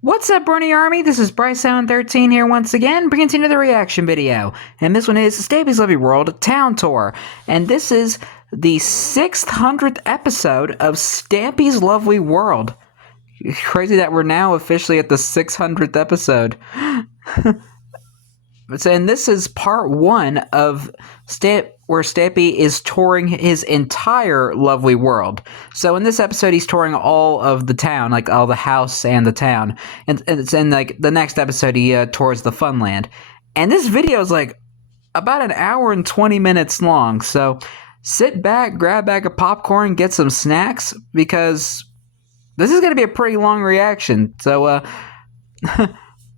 What's up, Brony Army? This is BryceAllen13 here once again, bringing to you another reaction video. And this one is Stampy's Lovely World Town Tour. And this is the 600th episode of Stampy's Lovely World. Crazy that we're now officially at the 600th episode. And this is part one of where Stampy is touring his entire lovely world. So in this episode, he's touring all of the town, like all the house and the town. And it's in like the next episode, he tours the Funland. And this video is like about an hour and 20 minutes long. So sit back, grab a bag of popcorn, get some snacks, because this is going to be a pretty long reaction. So,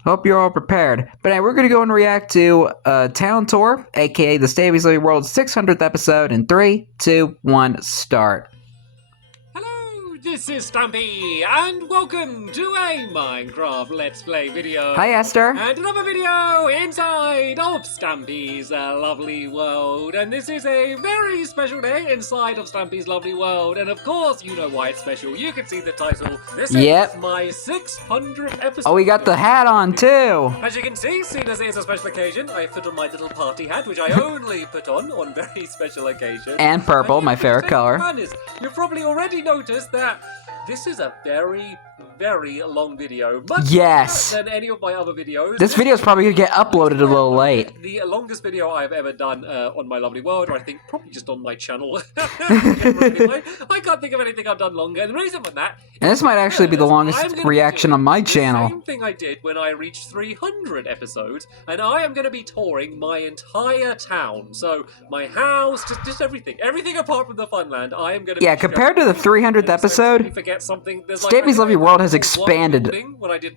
hope you're all prepared. But anyway, we're going to go and react to Town Tour, aka the Stampy's Lovely World 600th episode in 3, 2, 1, start. Hello, this is Stampy, and welcome to a Minecraft Let's Play video. Hi, Esther. And another video inside of Stampy's Lovely World. And this is a very special day inside of Stampy's Lovely World. And of course, you know why it's special. You can see the title. This is my 600th episode. Oh, we got the hat on, too. As you can see, seeing as it is a special occasion, I put on my little party hat, which I only put on very special occasions. And purple, my favorite color. You've probably already noticed that this is a very long video. Much yes. longer than any of my other videos. This video is probably going to get uploaded a little late. The longest video I've ever done on my lovely world, or I think probably just on my channel. I can't think of anything I've done longer. And the reason for that... And this might actually be the longest reaction on my channel. The same thing I did when I reached 300 episodes, and I am going to be touring my entire town. So, my house, just everything. Everything apart from the Funland, I am going to be... Yeah, compared to the 300th episode, forget something. Stampy's Lovely World has expanded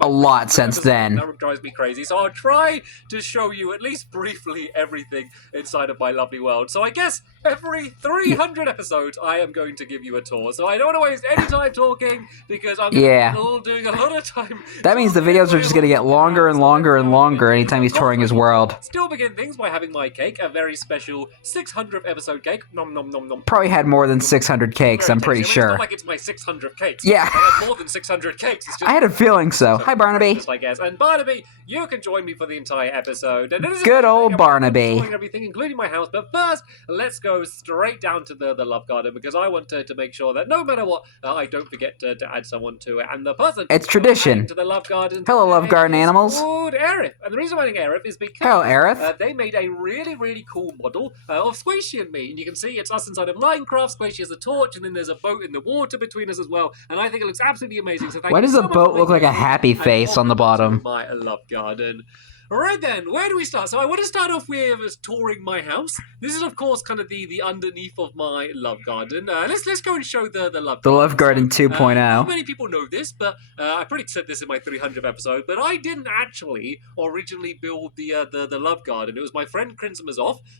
a lot since then. That drives me crazy. So I'll try to show you at least briefly everything inside of my lovely world. So I guess every 300 episodes, I am going to give you a tour. So I don't want to waste any time talking because I'm doing a lot of time. That means the videos are just going to get longer and longer and longer anytime he's touring his world. Still begin things by having my cake, a very special 600th episode cake. Nom nom nom nom. Probably had more than 600 cakes, I'm pretty sure. It's not like it's my 600 cakes. Yeah. I had more than 600 cakes. It's just I had a feeling so. Hi, Barnaby. I guess. And Barnaby, you can join me for the entire episode. And good old Barnaby. Everything, including my house. But first, let's go straight down to the love garden because I want to make sure that no matter what, I don't forget to add someone to it. And the person it's tradition. To the love garden. Hello, love garden animals. Called Aerith. And the reason I'm adding Aerith is because hello, Aerith. They made a really cool model of Squishy and me. And you can see it's us inside of Minecraft. Squishy has a torch, and then there's a boat in the water between us as well. And I think it looks absolutely amazing. So why does the boat look like a happy face on the bottom? My love garden. Alright then, where do we start? So I want to start off with touring my house. This is of course kind of the underneath of my love garden. Let's go and show the love garden. The love garden 2.0. Not many people know this, but I probably said this in my 300th episode, but I didn't actually originally build the love garden. It was my friend Crimson.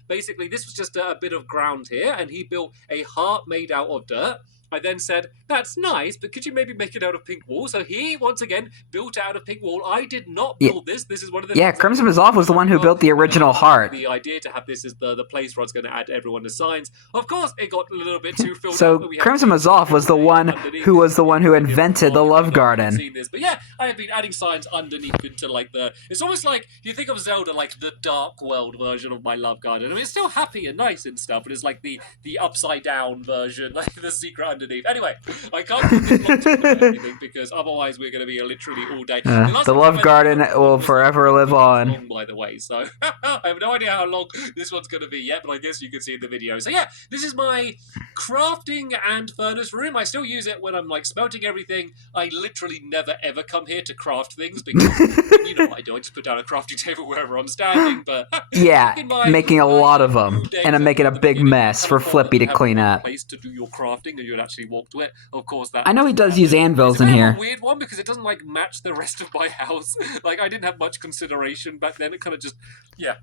Basically, this was just a bit of ground here, and he built a heart made out of dirt. I then said, that's nice, but could you maybe make it out of pink wool? So he, once again, built it out of pink wool. I did not build this. This is one of the... Yeah, Crimson was the one who built the original heart. The idea to have this is the place where I was going to add everyone the signs. Of course, it got a little bit too filled so up. So Crimson was the one who invented the love garden. This. But yeah, I have been adding signs underneath into like the... It's almost like, you think of Zelda like the Dark World version of my love garden. I mean, it's still happy and nice and stuff, but it's like the upside down version, like the secret underneath. Anyway, I can't do this long term anything because otherwise we're going to be literally all day. The love garden will forever live on. Long, by the way, so I have no idea how long this one's going to be yet, but I guess you can see in the video. So yeah, this is my crafting and furnace room. I still use it when I'm like smelting everything. I literally never ever come here to craft things because you know what I do. I just put down a crafting table wherever I'm standing. But yeah, making a lot of them, and I'm making a big mess for Flippy to clean up. Place to do your crafting, and you'd actually walk to it. Of course, that I know he does use anvils in here. It's a weird one because it doesn't like match the rest of my house. Like I didn't have much consideration back then. It kind of just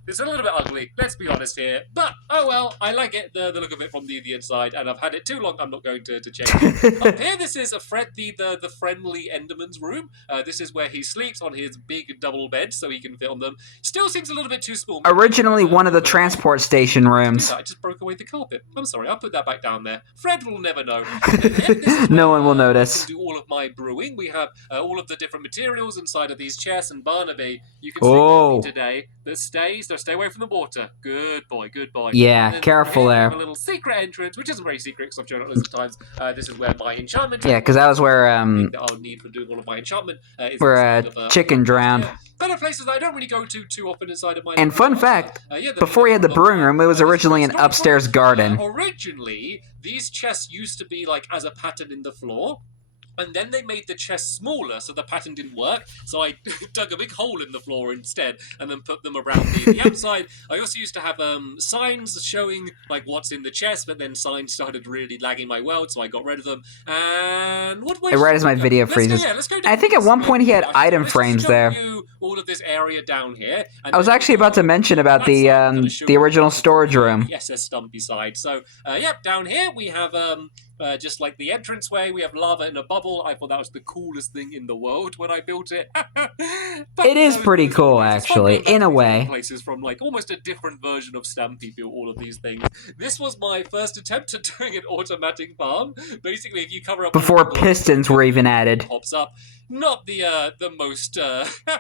it's a little bit ugly. Let's be honest here. But oh well, I like it the look of it from the inside, and I've had it too long. I'm not going to change it. Up here, this is a the friendly Enderman's room. This is where he sleeps on his big double bed, so he can fit on them. Still seems a little bit too small. Originally one of the transport station rooms. I just broke away the carpet. I'm sorry. I'll put that back down there. Fred will never know. And then this is No where, one will I notice. can do all of my brewing. We have all of the different materials inside of these chests, and Barnaby, you can see Oh. today that stays. So stay away from the water. Good boy, good boy. Yeah, And careful here we there. have a little secret entrance, which isn't very secret because I've shown it loads of times. This is where my enchantment. Yeah, because that was where that I'll need for doing all of my enchantment. chicken drowned. Kind of places that I don't really go to too often inside of my. And fun fact, before we had the brewing room, it was originally an upstairs garden. Originally, these chests used to be like as a pattern in the floor. And then they made the chest smaller, so the pattern didn't work. So I dug a big hole in the floor instead, and then put them around the outside. I also used to have signs showing like what's in the chest, but then signs started really lagging my world, so I got rid of them. And what way? Right as my video freezes. Let's go I think at one point he had item frames there. All of this area down here. I was actually about to mention about the original storage room. SS Stumpy side. So yep, down here we have just like the entranceway, we have lava in a bubble. I thought that was the coolest thing in the world when I built it. It is pretty cool, actually, in a way. Places from like almost a different version of Stampy built all of these things. This was my first attempt at doing an automatic farm. Basically, if you cover up before pistons were even added. Pops up. Not the most.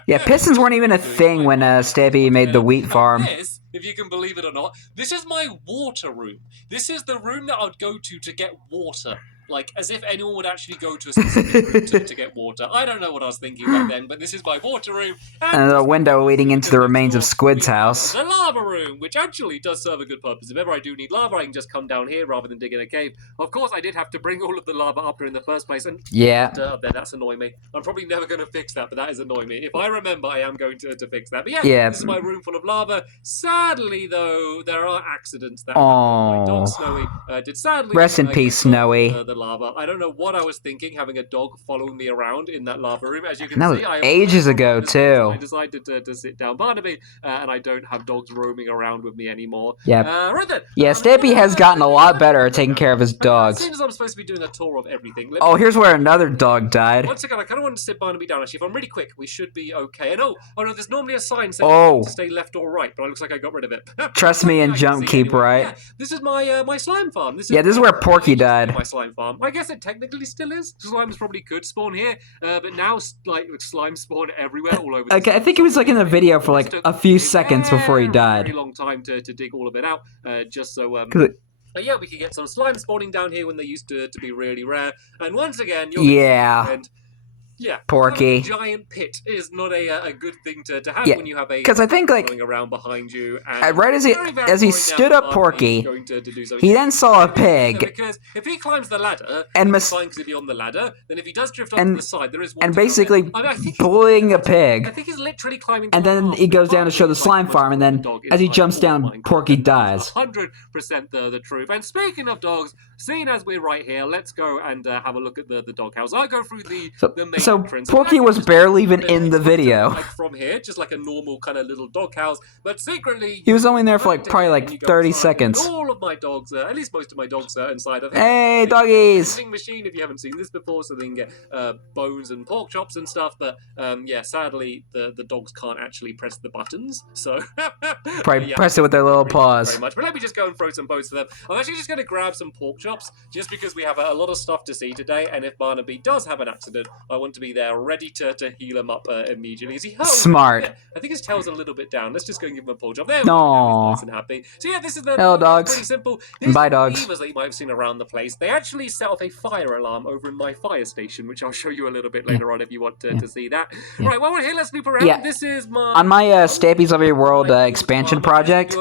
Yeah, pistons weren't even a thing when Stampy made the wheat farm. This, if you can believe it or not, this is my water room. This is the room that I would go to get water. Like, as if anyone would actually go to a specific room to get water. I don't know what I was thinking back then, but this is my water room. And a window leading into the remains of Squid's house. The lava room, which actually does serve a good purpose. If ever I do need lava, I can just come down here rather than dig in a cave. Of course, I did have to bring all of the lava up here in the first place. And yeah. That's annoying me. I'm probably never going to fix that, but that is annoying me. If I remember, I am going to fix that. But yeah, this is my room full of lava. Sadly, though, there are accidents that my dog Snowy did sadly. Rest in peace, Snowy. The lava. I don't know what I was thinking, having a dog following me around in that lava room. As you can see, was ages ago too. I decided to sit down Barnaby, and I don't have dogs roaming around with me anymore. Yeah. Right then. Yeah, Stampy has gotten a lot better at taking care of his dogs. It seems I'm supposed to be doing a tour of everything. Oh, here's where another dog died. Once again, I kind of want to sit Barnaby down. Actually, if I'm really quick, we should be okay. And oh no, there's normally a sign saying to stay left or right, but it looks like I got rid of it. Trust me and jump, keep right. Yeah, this is my my slime farm. This is where Porky died. My slime farm. I guess it technically still is. Slimes probably could spawn here, but now like slime spawn everywhere, all over. Okay, I think it was like in the video for like a few seconds before he died. Very long time to dig all of it out, just so But yeah, we could get some slime spawning down here when they used to be really rare. And once again, yeah, Porky. A giant pit is not a good thing to have when you have a because I think like going around behind you. And right as he stood up Porky, he then saw a pig. Because if he climbs the ladder, and he's fine because he'll be on the ladder. Then if he does drift off to the side, there is one. And basically bullying a pig. I think he's literally climbing. And then he goes down to show the slime farm, and then as he jumps down, Porky dies. 100% the truth. And speaking of dogs, seeing as we're right here, let's go and have a look at the doghouse. I'll go through the main. So Porky was barely even in the video. Like from here, just like a normal kind of little doghouse, but secretly he was only there for like probably like 30 seconds. All of my dogs, at least most of my dogs, are inside of it. Hey, doggies! Machine. If you haven't seen this before, so they can get bones and pork chops and stuff. But yeah, sadly the dogs can't actually press the buttons, so probably press it with their little paws. Very much. But let me just go and throw some bones for them. I'm actually just going to grab some pork chops, just because we have a lot of stuff to see today, and if Barnaby does have an accident, I want to be there ready to heal him up immediately. Is he smart? Yeah, I think his tail's a little bit down. Let's just go and give him a pork chop. There no. He's nice and happy. So yeah, this is the hello dogs. Pretty simple. Bye dogs. That you might have seen around the place. They actually set off a fire alarm over in my fire station, which I'll show you a little bit later on if you want to see that. Right, well we're here. Let's loop around. Yeah. This is on my Stampy's of Your World expansion project.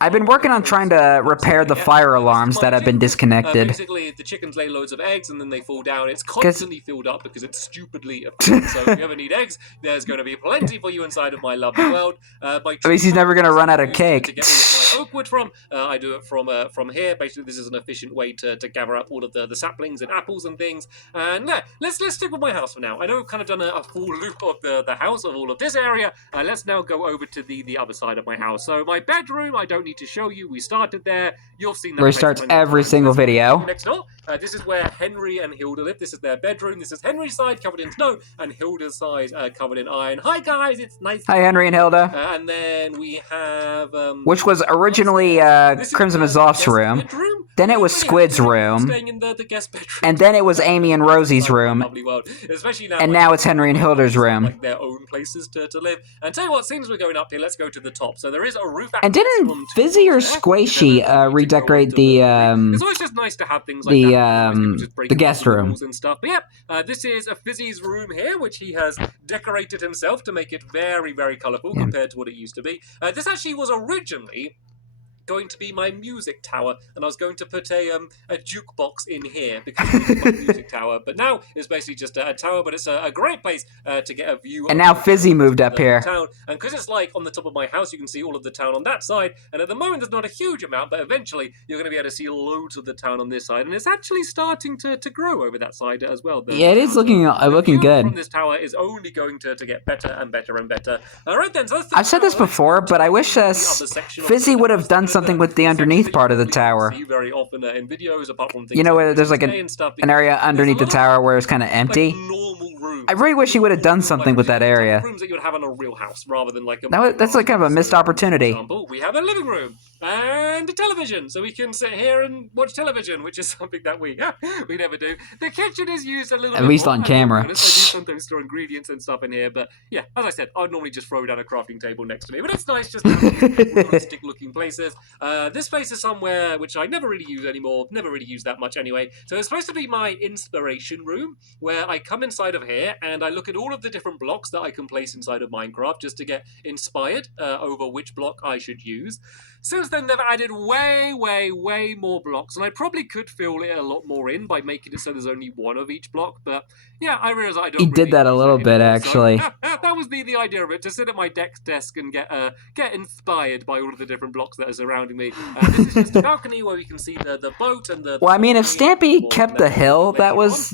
I've been working on trying to repair the fire alarms that have been disconnected. Basically, the chickens lay loads of eggs and then they fall down. It's constantly filled up because it's stupidly efficient. So if you ever need eggs, there's going to be plenty for you inside of my lovely world. At least he's never going to run out of cake. To get all of my oak wood from, I do it from here. Basically, this is an efficient way to gather up all of the saplings and apples and things. And let's stick with my house for now. I know we've kind of done a full loop of the house, of all of this area. Let's now go over to the other side of my house. So my bedroom, I don't need to show you. We started there. You've seen that. Where he starts every single video. Next door. This is where Henry and Hilda live. This is their bedroom. This is Henry's side covered in snow, and Hilda's side covered in iron. Hi guys, it's nice. Hi, Henry and Hilda. And then we have which was originally Crimson Mazov's room. Bedroom. Then it was Squid's room. Staying in the guest bedroom. And then it was Amy and Rosie's room. Lovely world. Especially now. And now it's Henry and Hilda's room. Like their own places to live. And tell you what, seems we're going up here. Let's go to the top. So there is a roof. And didn't Fizzy or Squishy redecorate the It's always just nice to have things like the guest room and stuff. But yeah, this is a Fizzy's room here, which he has decorated himself to make it very, very colourful compared to what it used to be. This actually was originally going to be my music tower, and I was going to put a jukebox in here because it's my music tower. But now it's basically just a tower, but it's a great place to get a view. And now Fizzy moved up here. Town. And because it's like on the top of my house, you can see all of the town on that side. And at the moment, there's not a huge amount, but eventually you're going to be able to see loads of the town on this side. And it's actually starting to grow over that side as well. Yeah, it is looking good. From this tower is only going to get better and better and better. All right then. So I've said this before, but I wish Fizzy would have done something with the underneath part of the tower. Very often in videos, apart from you know where there's like an area underneath the tower where it's kind of empty? I really wish he would have done something with that area. Rooms that you would have in a real house rather than like that's like kind of a missed opportunity. We have a living room and a television, so we can sit here and watch television, which is something that we never do. The kitchen is used a little bit at least more, on camera. I do sometimes store ingredients and stuff in here, but yeah, as I said, I'd normally just throw down a crafting table next to me, but it's nice just to have realistic looking places. This place is somewhere which I never really use anymore, never really use that much anyway. So it's supposed to be my inspiration room, where I come inside of here and I look at all of the different blocks that I can place inside of Minecraft just to get inspired over which block I should use. Since then, they've added way, way, way more blocks, and I probably could fill it a lot more in by making it so there's only one of each block, but yeah, I realize I don't He did that a little bit, actually. So, that was the idea of it, to sit at my desk and get inspired by all of the different blocks that are surrounding me. This is just a balcony where we can see the boat and the... Well, I mean, if Stampy kept the hill that was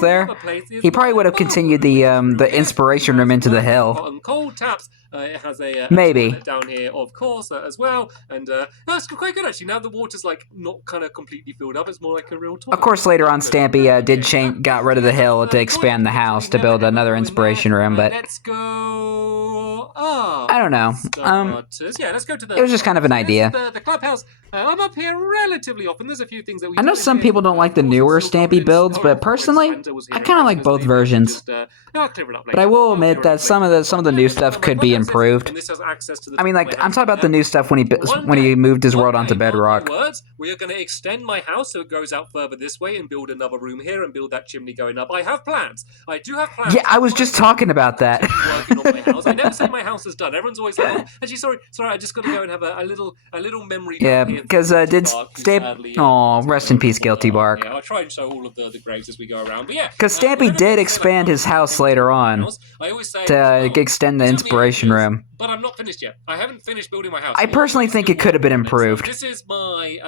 there, he probably would have continued the inspiration room into the hill. Hot and cold taps. It has a maybe down here, of course, as well, and that's quite good actually. Now the water's like not kind of completely filled up; it's more like a real toilet. Of course, later on, Stampy got rid of the hill to expand the house to build another inspiration room. But let's go. I don't know. Yeah, let's go to the. It was just kind of an idea. The clubhouse. I'm up here relatively often. There's a few things that we. I know some people don't like the newer Stampy builds, but personally, I kind of like both versions. But I will admit that some of the new stuff could be improved. I mean, like, I'm talking about the new stuff when he moved his world onto Bedrock. We are going to extend my house so it goes out further this way and build another room here and build that chimney going up. I have plans. I do have plans. Yeah, I was just talking about that. Working on my house. I never say my house is done. Everyone's always like, oh, actually, sorry, I just got to go and have a little memory. Yeah, because rest in peace, Guilty Bark. Yeah, I'll try and show all of the graves as we go around. But yeah, because Stampy did expand his house later on to extend the inspiration room. But I'm not finished yet. I haven't finished building my house. I personally think it could have been improved. So this is my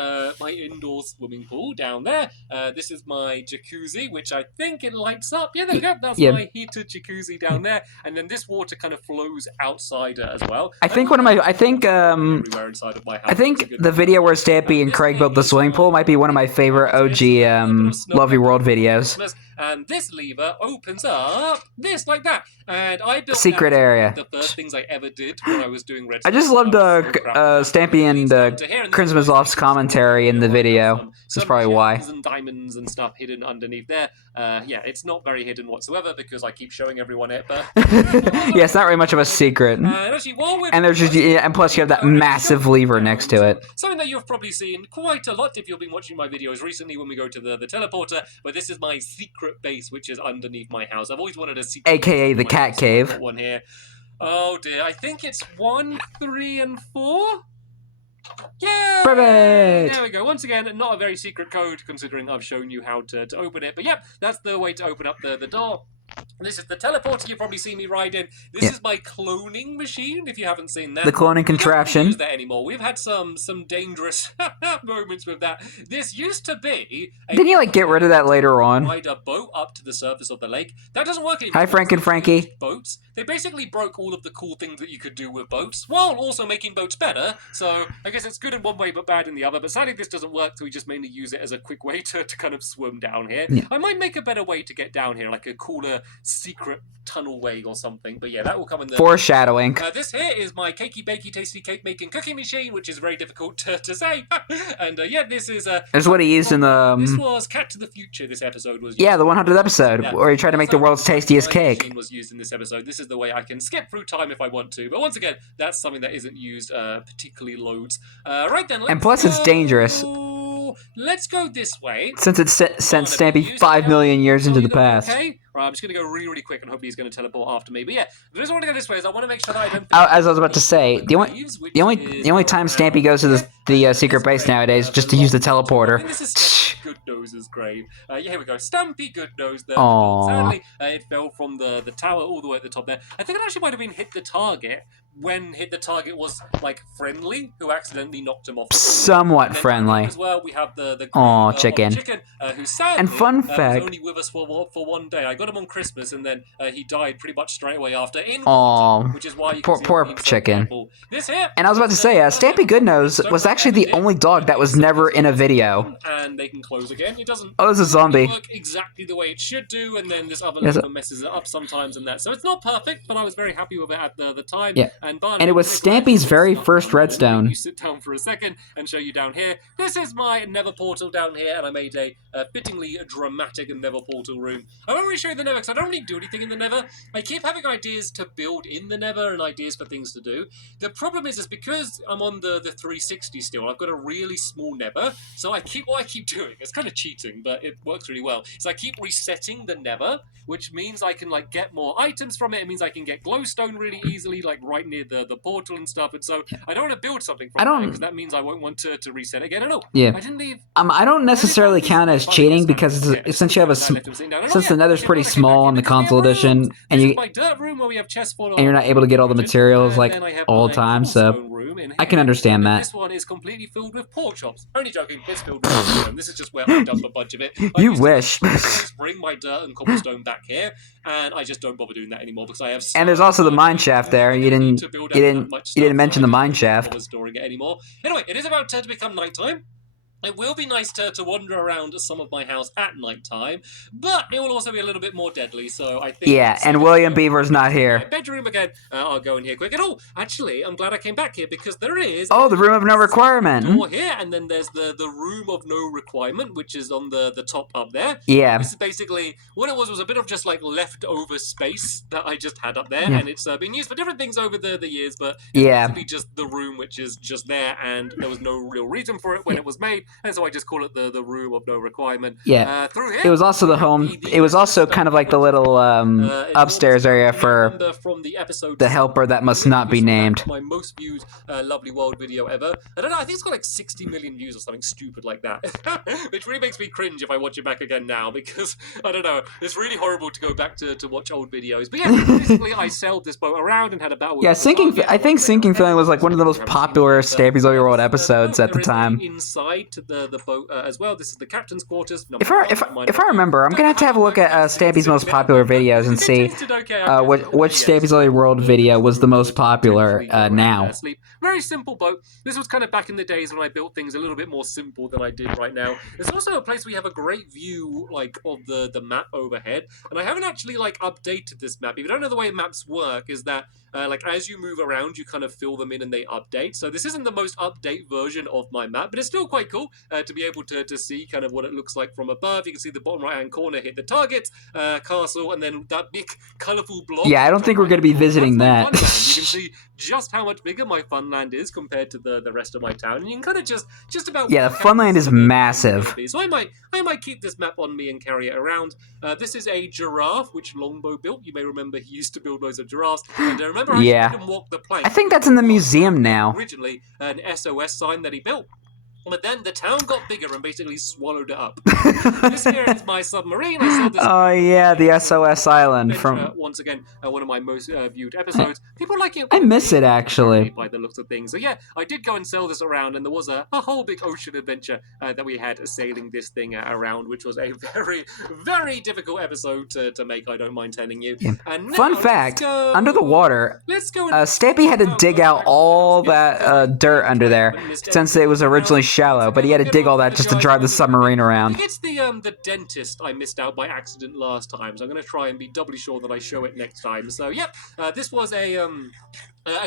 my indoor swimming pool down there. This is my jacuzzi, which I think it lights up. Yeah, there we go. That's my heated jacuzzi down there. And then this water kind of flows outside as well. I think the video where Stampy and Craig built the swimming pool might be one of my favorite OG Lovely World videos. And this lever opens up this like that. And I built secret area. The first things I ever did when I was doing Red. I just loved Stampy and Crimson Mazov's commentary in the video. That's probably why. And diamonds and stuff hidden underneath there. Yeah, it's not very hidden whatsoever because I keep showing everyone it. But yeah, it's not very much of a secret. And there's and plus you have that massive lever next to it. Something that you've probably seen quite a lot if you've been watching my videos recently when we go to the teleporter. But this is my secret base, which is underneath my house. I've always wanted a secret, aka the cat cave. One here. Oh dear, I think it's 1, 3, and 4. Yeah, perfect. There we go. Once again, not a very secret code considering I've shown you how to open it. But yep, that's the way to open up the door. This is the teleporter you've probably seen me ride in. This is my cloning machine, if you haven't seen that. The cloning contraption. We don't use that anymore. We've had some dangerous moments with that. This used to be... Didn't you, like, get rid of that later on? Ride a boat up to the surface of the lake. That doesn't work anymore. Hi, Frank and Frankie. Boats. They basically broke all of the cool things that you could do with boats, while also making boats better. So I guess it's good in one way, but bad in the other. But sadly, this doesn't work, so we just mainly use it as a quick way to kind of swim down here. Yeah. I might make a better way to get down here, like a cooler secret tunnel way or something. But yeah, that will come in the... Foreshadowing. This here is my cakey, bakey, tasty cake making cooking machine, which is very difficult to say. And yeah, this is... That's what he used in the... This was Cat to the Future, this episode was used. Yeah, the 100th episode, where he tried to make the world's tastiest cake. Machine was used in this episode. This is the way I can skip through time if I want to. But once again, that's something that isn't used particularly loads. Right then, let's And plus, it's dangerous. Let's go this way. Since it sent Stampy 5 million years into the past. Okay. Right, I'm just going to go really, really quick and hopefully he's going to teleport after me. But yeah, the reason I want to go this way is I want to make sure that I don't... As I was about to say, the only time Stampy goes to the secret base nowadays is just to use the teleporter. I think this is Stampy Goodnose's grave. Yeah, here we go. Stampy Goodnose there. Sadly, it fell from the tower all the way at the top there. I think it actually might have been hit the target when hit the target was like friendly, who accidentally knocked him off. Somewhat friendly. As well, we have the chicken. Who sadly and fun fact, was only with us for 1 day. I got him on Christmas, and then he died pretty much straight away after in water, which is why you can see poor chicken. This here, and I was about to say, Stampy Goodnose was actually the only dog that was never in a video. And they can close again. It doesn't. Oh, this is a zombie. Work exactly the way it should do, and then this other lever messes it up sometimes, and that. So it's not perfect, but I was very happy with it at the time. Yeah. And it was Stampy's very first redstone. You sit down for a second and show you down here. This is my nether portal down here, and I made a fittingly dramatic nether portal room. I won't really show you the nether because I don't really do anything in the nether. I keep having ideas to build in the nether and ideas for things to do. The problem is because I'm on the 360 still, I've got a really small nether, so what I keep doing, it's kind of cheating, but it works really well, is I keep resetting the nether, which means I can like get more items from it. It means I can get glowstone really easily, like right near the portal and stuff. And so I don't want to build something from it because that means I won't want to reset again. I know. Yeah. I didn't leave. I don't necessarily count as cheating because since you have since the nether's pretty small on the console edition, and my dirt room where we have chest full of, and you're not able to get all the materials like all the time, so I can understand that. This one is completely filled with pork chops. Only joking. It's filled with cobblestone. This is just where I dump a bunch of it. You wish. Just bring my dirt and cobblestone back here, and I just don't bother doing that anymore because I have. And there's also the mine shaft there. You didn't mention the mine shaft. I was storing it anymore. Anyway, it is about to become nighttime. It will be nice to wander around some of my house at night time, but it will also be a little bit more deadly, so I think... Yeah, and William Beaver's not here. Bedroom again. I'll go in here quick. And actually, I'm glad I came back here, because there is... Oh, the room of no requirement. Door here, and then there's the room of no requirement, which is on the top up there. Yeah. This is basically... What it was a bit of just, like, leftover space that I just had up there, and it's been used for different things over the years, but it's basically just the room which is just there, and there was no real reason for it when it was made. And so I just call it the room of no requirement. Yeah. Through here, it was also the home. It was also kind of like the little upstairs area for from the episode the helper that must not be named. My most viewed Lovely World video ever. I don't know. I think it's got like 60 million views or something stupid like that, which really makes me cringe if I watch it back again now because I don't know. It's really horrible to go back to watch old videos. But yeah, basically I sailed this boat around and had a battle. With I think Sinking Feeling was like one of the most popular Stampy's Lovely World episodes at the time. Inside the boat as well. This is the captain's quarters. If I remember, I'm gonna have a look at Stampy's most popular videos and see which Stampy's Lovely World video was the most popular now. Very simple boat. This was kind of back in the days when I built things a little bit more simple than I did right now. There's also a place where you have a great view like of the map overhead, and I haven't actually like updated this map. If you don't know the way maps work, is that like as you move around, you kind of fill them in and they update. So this isn't the most update version of my map, but it's still quite cool to be able to see kind of what it looks like from above. You can see the bottom right hand corner hit the target castle, and then that big colourful blob. Yeah, I don't think we're going to be visiting that. You can see just how much bigger my Funland is compared to the rest of my town, and you can kind of just about the Funland is massive. So I might keep this map on me and carry it around. This is a giraffe which Longbow built. You may remember he used to build loads of giraffes. And remember I made him walk the plank. I think that's in the museum now. Originally an SOS sign that he built. But then the town got bigger and basically swallowed it up. This here is my submarine. I saw this. Oh yeah, the SOS Island from. Once again, one of my most viewed episodes. People like it. I miss it actually. By the looks of things. So yeah, I did go and sail this around, and there was a whole big ocean adventure that we had sailing this thing around, which was a very, very difficult episode to make. I don't mind telling you. Yeah. And now, fun fact: under the water, let's go. Stampy had to dig out all that dirt under there since it was originally shallow, but he had to dig all that just to drive the submarine around. I think it's the dentist I missed out by accident last time, so I'm going to try and be doubly sure that I show it next time. So, yep, this was a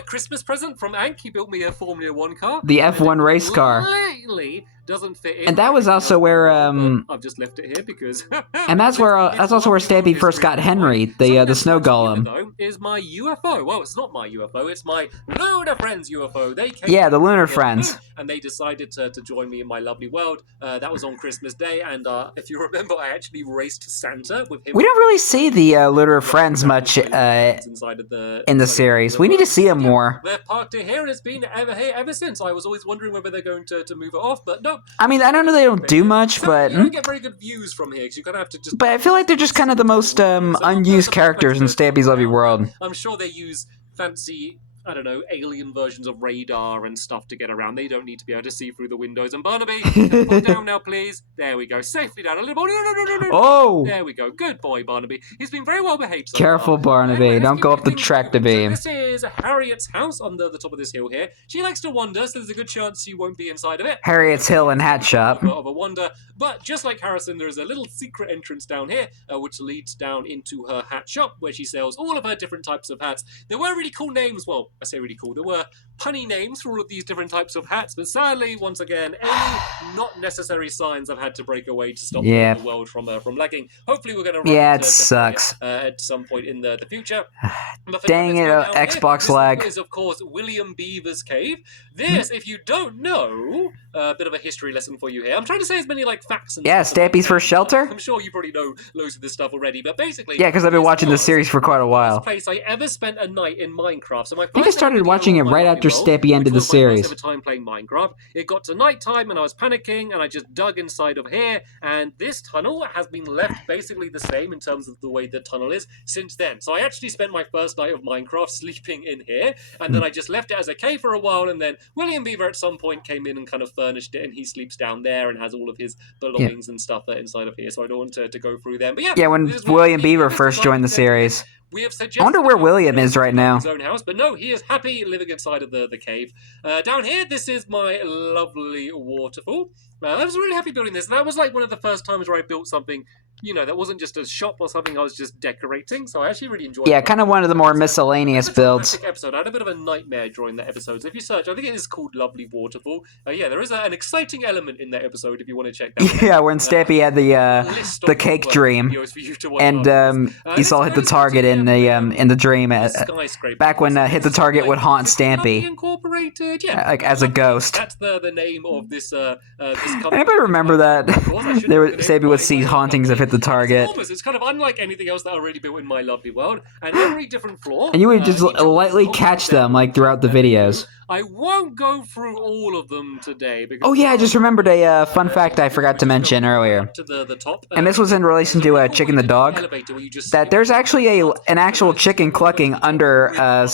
Christmas present from Ank. He built me a Formula 1 car. The F1 race car. Completely doesn't fit in. And that was also where I've just left it here because. And that's also where Stampy first got Henry, the snow golem. Though, is my UFO. Well, it's not my UFO. It's my Lunar Friends UFO. They came. Yeah, the Lunar Friends. And they decided to join me in my lovely world. That was on Christmas Day, and if you remember, I actually raced Santa with him. We don't really see the Lunar Friends much in the series. We need to see them more. They're parked here, and it's been here ever since. I was always wondering whether they're going to move it off, but no. I mean, I don't know they don't do much, but you don't get very good views from here because you kind of have to just. But I feel like they're just kind of the most unused characters in Stampy's Lovely World. I'm sure they use fancy, I don't know, alien versions of radar and stuff to get around. They don't need to be able to see through the windows. And Barnaby, put down now, please. There we go. Safely down. A little more. No. Oh! There we go. Good boy, Barnaby. He's been very well behaved so Careful, far. Barnaby. Anyway, don't go up the tractor beam. So this is Harriet's house on the top of this hill here. She likes to wander, so there's a good chance you won't be inside of it. Harriet's Hill and Hat Shop. Of a wander. But just like Harrison, there is a little secret entrance down here, which leads down into her hat shop, where she sells all of her different types of hats. There were really cool names. Well, I say really cool. There were punny names for all of these different types of hats, but sadly, once again, any not necessary signs I've had to break away to stop the world from lagging. Hopefully, we're going to run it sucks at some point in the future. Dang it, Xbox lag. This is, of course, William Beaver's cave. This, if you don't know, a bit of a history lesson for you here. I'm trying to say as many like facts and Stampy's first shelter? I'm sure you probably know loads of this stuff already, but basically... Yeah, because I've been watching this series for quite a while. The first place I ever spent a night in Minecraft. So I think I started watching it right after Stampy ended the series. First ever time playing Minecraft. It got to night time and I was panicking and I just dug inside of here, and this tunnel has been left basically the same in terms of the way the tunnel is since then. So I actually spent my first night of Minecraft sleeping in here, and then I just left it as a cave for a while, and then William Beaver at some point came in and kind of furnished it, and he sleeps down there and has all of his belongings and stuff inside of here, so I don't want to go through them. But yeah, when William Beaver first joined the series. I wonder where William is right now. His own house, but no, he is happy living inside of the cave. Down here, this is my lovely waterfall. I was really happy building this. That was like one of the first times where I built something, that wasn't just a shop or something I was just decorating. So I actually really enjoyed it. Yeah, kind of one of the more miscellaneous builds. Episode. I had a bit of a nightmare during that episode. So if you search, I think it is called Lovely Waterfall. There is an exciting element in that episode if you want to check that out. Yeah, when Stampy had the cake dream, and he saw hit the target in the dream back when Hit the Target would haunt Stampy. Incorporated, like as a ghost. That's the name of this. Anybody remember that? Stampy would see hauntings of Hit the Target. It's kind of unlike anything else that I already built in my lovely world, and every different floor. And you would just lightly catch them like throughout the videos. I won't go through all of them today. Because I just remembered a fun fact I forgot to mention earlier. To the top, and this was in relation to Chicken the dog. That there's actually an actual chicken clucking under the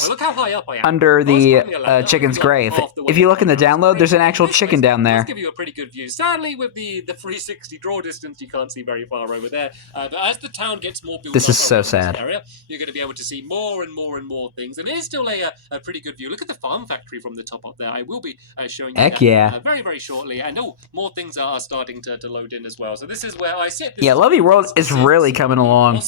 chicken's grave. If you look in the download, there's an actual chicken down there. Give you a pretty good view. Sadly, with the 360 draw distance, you can't see very far over there. But as the town gets more built, this is so sad. Area, you're going to be able to see more and more and more things, and it is still a pretty good view. Look at the farm factory from the top up there. I will be showing you that very, very shortly. And more things are starting to load in as well. So this is where I sit. Lovely World is really coming along.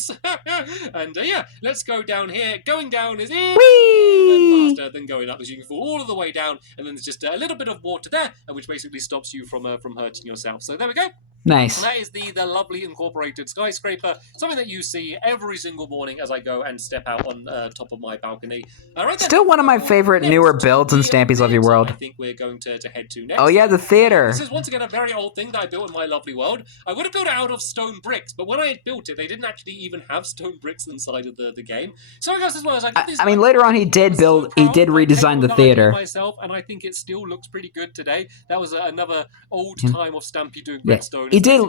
And let's go down here. Going down is even faster than going up, as you can fall all of the way down, and then there's just a little bit of water there, which basically stops you from hurting yourself. So there we go. Nice. And that is the lovely incorporated skyscraper, something that you see every single morning as I go and step out on top of my balcony. Right then, Still one of my favorite newer builds in Stampy's Lovely World. I think we're going to head to next. Oh yeah, the theater. This is once again a very old thing that I built in my lovely world. I would have built it out of stone bricks, but when I had built it, they didn't actually even have stone bricks inside of the game. So I guess as well as I mean, later on he did redesign the theater myself, and I think it still looks pretty good today. That was another old time of Stampy doing redstone. He did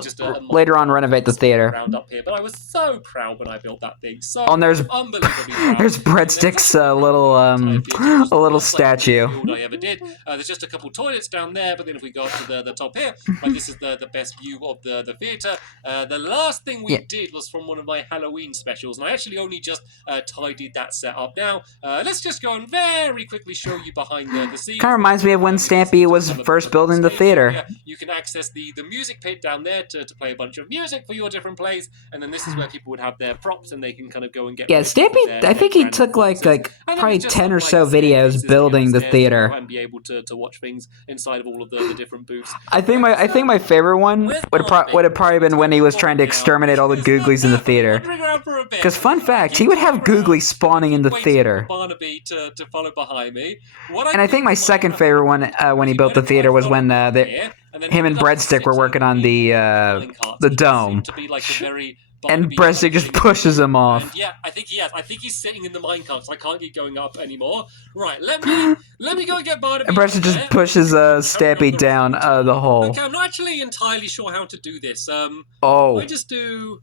later on renovate the theater. Round up here, but I was so proud when I built that thing. So there's unbelievably proud. There's Breadsticks' a little statue. I ever did. There's just a couple toilets down there, but then if we go up to the top here, this is the best view of the theater. The last thing we did was from one of my Halloween specials, and I actually only just tidied that set up now. Let's just go and very quickly show you behind the scenes. Kind of reminds me of when Stampy was first building the theater. You can access the music pit down there to play a bunch of music for your different plays, and then this is where people would have their props and they can kind of go and get Stampy, I think he took like probably 10 or so videos building the theater and be able to watch things inside of all of the different booths. I think my favorite one would have probably been when he was trying to exterminate all the googlies in the theater. Because fun fact, he would have googlies spawning in the theater. Barnaby to follow behind me. And I think my second favorite one when he built the theater was when him and Breadstick were working on the dome. And Breadstick just pushes him off. Yeah, I think he has. I think he's sitting in the minecart, so I can't keep going up anymore. Right, let me go and get Barnaby. And Breadstick just pushes Stampy down the hole. Okay, I'm not actually entirely sure how to do this. I just do.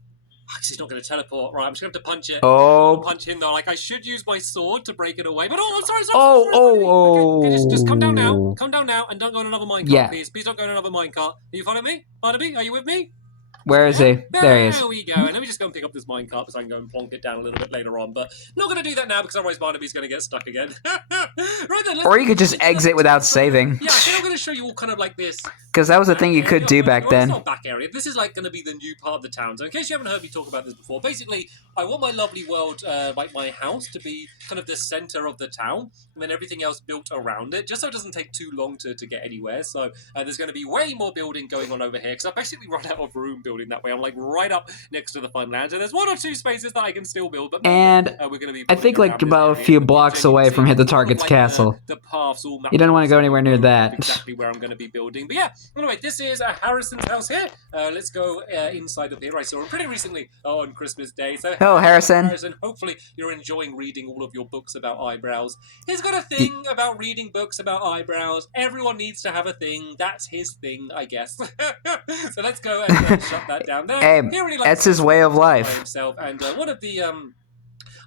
Because he's not going to teleport. Right, I'm just going to have to punch it. Punch him though. Like I should use my sword to break it away. But I'm sorry. Okay, just come down now. Come down now and don't go in another minecart, please. Please don't go in another minecart. Are you following me, Barnaby? Are you with me? Where is he? There he is. There we go. And let me just go and pick up this minecart so I can go and plonk it down a little bit later on. But not going to do that now because otherwise Barnaby's going to get stuck again. Right then. Or you could just exit without saving. Yeah, I think I'm going to show you all kind of like this. Because that was a thing you could do back then. It's not back area. This is like going to be the new part of the town. So in case you haven't heard me talk about this before, basically I want my lovely world, like my house, to be kind of the center of the town, and then everything else built around it, just so it doesn't take too long to get anywhere. So there's going to be way more building going on over here because I basically run out of room building that way. I'm like right up next to the fun lands, and there's one or two spaces that I can still build. But and we're going to be I think like about a few blocks away from Hit the Target's castle. The paths all you don't want to go anywhere near that. Exactly where I'm going to be building. But yeah, anyway, this is Harrison's house here. Let's go inside of here. I saw him pretty recently on Christmas Day. So hello, Harrison. Hopefully you're enjoying reading all of your books about eyebrows. He's got a thing about reading books about eyebrows. Everyone needs to have a thing. That's his thing, I guess. So let's go and shut that down there. Hey, that's his way of life. Himself. And one of the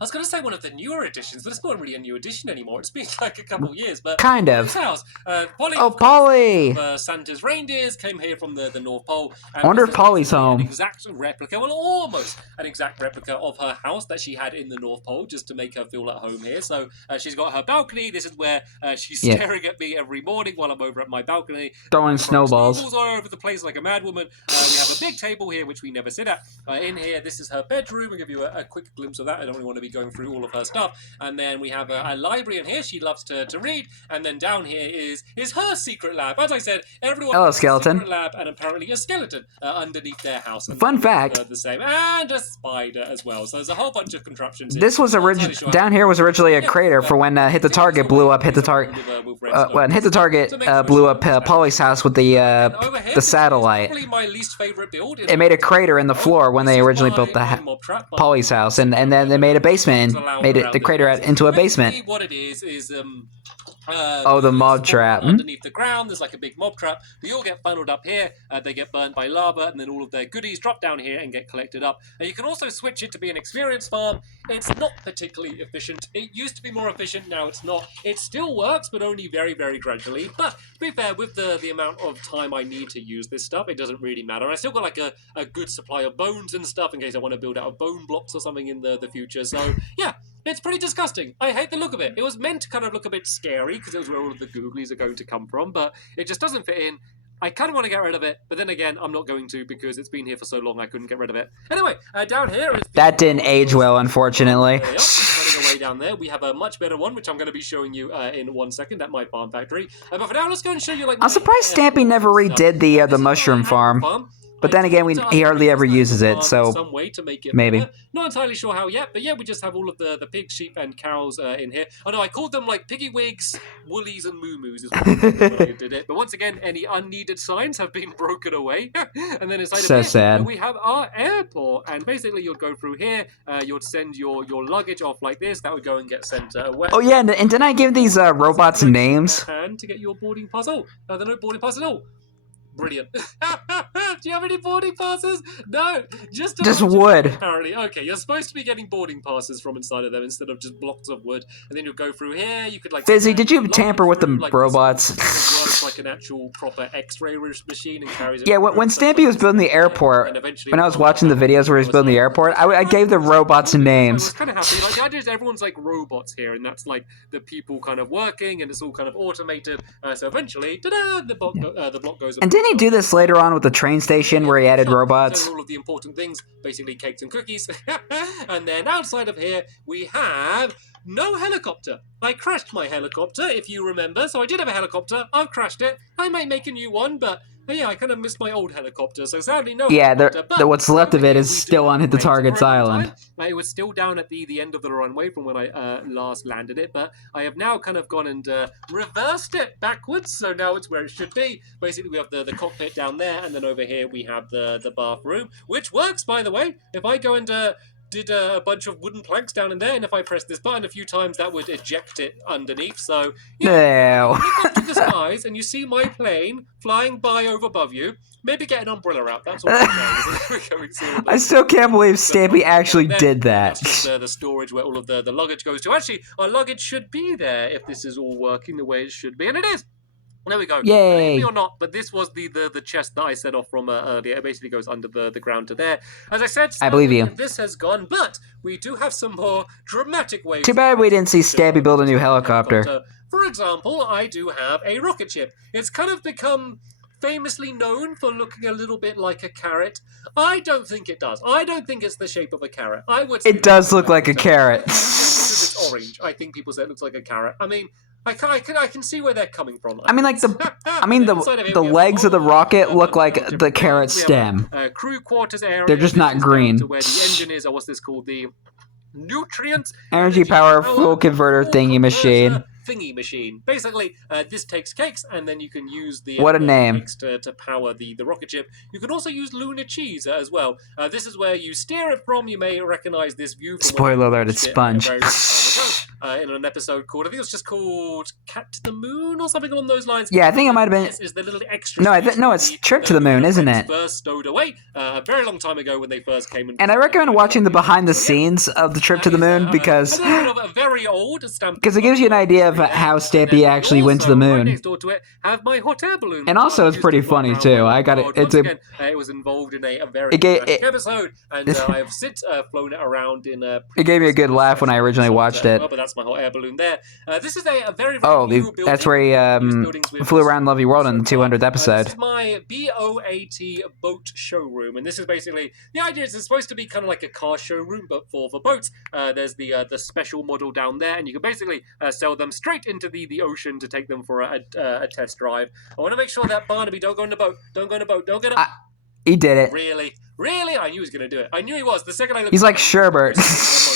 I was going to say one of the newer editions, but it's not really a new edition anymore. It's been like a couple of years, but kind of. His house. Polly, Polly! Santa's reindeers came here from the North Pole. I wonder if Polly's home. An exact replica, well, almost an exact replica of her house that she had in the North Pole, just to make her feel at home here. So she's got her balcony. This is where she's staring at me every morning while I'm over at my balcony, throwing snowballs all over the place like a mad woman. We have a big table here which we never sit at. In here, this is her bedroom. I'll give you a quick glimpse of that. I don't really want to be going through all of her stuff. And then we have a library in here. She loves to read. And then down here is her secret lab. As I said, everyone has a secret lab and apparently a skeleton underneath their house. And fun fact. The same. And a spider as well. So there's a whole bunch of contraptions. This was down here was originally a crater for when Hit the Target blew up. Hit the Target. When Hit the Target blew up Polly's house with the satellite. Probably my least favorite build. It made a crater in the floor when they originally built the Polly's house, and then they made a basement and made the crater into a basement. What it is the mob trap. Underneath the ground, there's like a big mob trap. They all get funneled up here. They get burnt by lava, and then all of their goodies drop down here and get collected up. You can also switch it to be an experience farm. It's not particularly efficient. It used to be more efficient. Now it's not. It still works, but only very, very gradually. But to be fair, with the amount of time I need to use this stuff, it doesn't really matter. And I still got like a good supply of bones and stuff in case I want to build out of bone blocks or something in the future. So yeah. It's pretty disgusting. I hate the look of it. It was meant to kind of look a bit scary because it was where all of the googlies are going to come from, but it just doesn't fit in. I kind of want to get rid of it, but then again, I'm not going to because it's been here for so long I couldn't get rid of it. Anyway, down here is... That didn't age well, unfortunately. Running away down there. We have a much better one, which I'm going to be showing you in 1 second at my farm factory. But for now, let's go and show you... I'm surprised Stampy never redid the mushroom farm. But then again, he hardly ever uses it, so some way to make it maybe. better. Not entirely sure how yet, but yeah, we just have all of the pigs, sheep, and cows in here. I know I called them like piggy wigs, woolies, and moo-moos is what I did it. But once again, any unneeded signs have been broken away. And then inside So of here, sad. we have our airport, and basically you'd go through here, you'd send your luggage off like this. That would go and get sent away. Oh yeah, and didn't I give these robots names? And to get your boarding pass. Oh, there are no boarding passes at all. Brilliant. Do you have any boarding passes? No, just wood. Apparently, okay. You're supposed to be getting boarding passes from inside of them instead of just blocks of wood. And then you'll go through here. You could like. Fizzy, did you tamper with the robots? It works like an actual proper X-ray machine and carries. Yeah, when Stampy was building the airport, when I was watching the videos where he was building the airport, I gave the robots names. I was kind of happy. Like the idea is everyone's like robots here, and that's like the people kind of working, and it's all kind of automated. So eventually, ta-da! The block goes. And didn't he do this later on with the train station where he added robots? So all of the important things, basically cakes and cookies. And then outside of here, we have no helicopter. I crashed my helicopter, if you remember. So I did have a helicopter. I've crashed it. I might make a new one, but yeah, I kind of missed my old helicopter, so sadly no helicopter. Yeah, what's left of it is still on the target's island. It was still down at the end of the runway from when I last landed it, but I have now kind of gone and reversed it backwards, so now it's where it should be. Basically, we have the cockpit down there, and then over here we have the bathroom, which works, by the way. If I go and did a bunch of wooden planks down in there, and if I press this button a few times, that would eject it underneath. So, yeah, no. Look up to the skies, and you see my plane flying by over above you. Maybe get an umbrella out. That's all I'm saying. I still can't believe Stampy actually did that. That's just, the storage where all of the luggage goes to. Actually, our luggage should be there if this is all working the way it should be, and it is. There we go. Yay! Believe me or not, but this was the chest that I set off from earlier. It basically goes under the ground to there. As I said, I believe you. This has gone, but we do have some more dramatic ways. Too bad we didn't see Stampy build a new helicopter. For example, I do have a rocket ship. It's kind of become famously known for looking a little bit like a carrot. I don't think it does. I don't think it's the shape of a carrot. I would say it does look like a carrot. It's orange. I think people say it looks like a carrot. I mean, I can see where they're coming from. I mean, like the legs of the rocket look like the carrot stem. Crew quarters area. They're just not green. To where the engine is, or what's this called? The nutrients energy power fuel converter thingy machine. Thingy machine. Basically, this takes cakes, and then you can use the what a name cakes to power the rocket ship. You can also use lunar cheese as well. This is where you steer it from. You may recognize this view. From spoiler alert! It's Sponge. In an episode called, I think it was just called Cat to the Moon or something along those lines. Yeah, I think it might have been. Is the little extra? No, it's Trip to the Moon, isn't it? First stowed away a very long time ago when they first came in. And I recommend watching the behind the scenes of the Trip to the Moon because very old because it gives you an idea of how Stampy actually went to the moon. Right next door to it, have my hot air balloon. And also, it's pretty funny too. I got it. It was involved in a very episode, and I have since flown it around in. It gave me a good laugh when I originally watched it. But that's my hot air balloon there. This is a very new building. That's where he flew around Lovely World in the 200th episode. This is my BOAT boat showroom, and this is basically the idea is it's supposed to be kind of like a car showroom, but for boats. There's the special model down there, and you can basically sell them straight into the ocean to take them for a test drive. I want to make sure that Barnaby don't go in the boat. Don't go in the boat. Don't get up. He did it. Really? I knew he was going to do it. I knew he was. The second I looked, he's like Sherbert.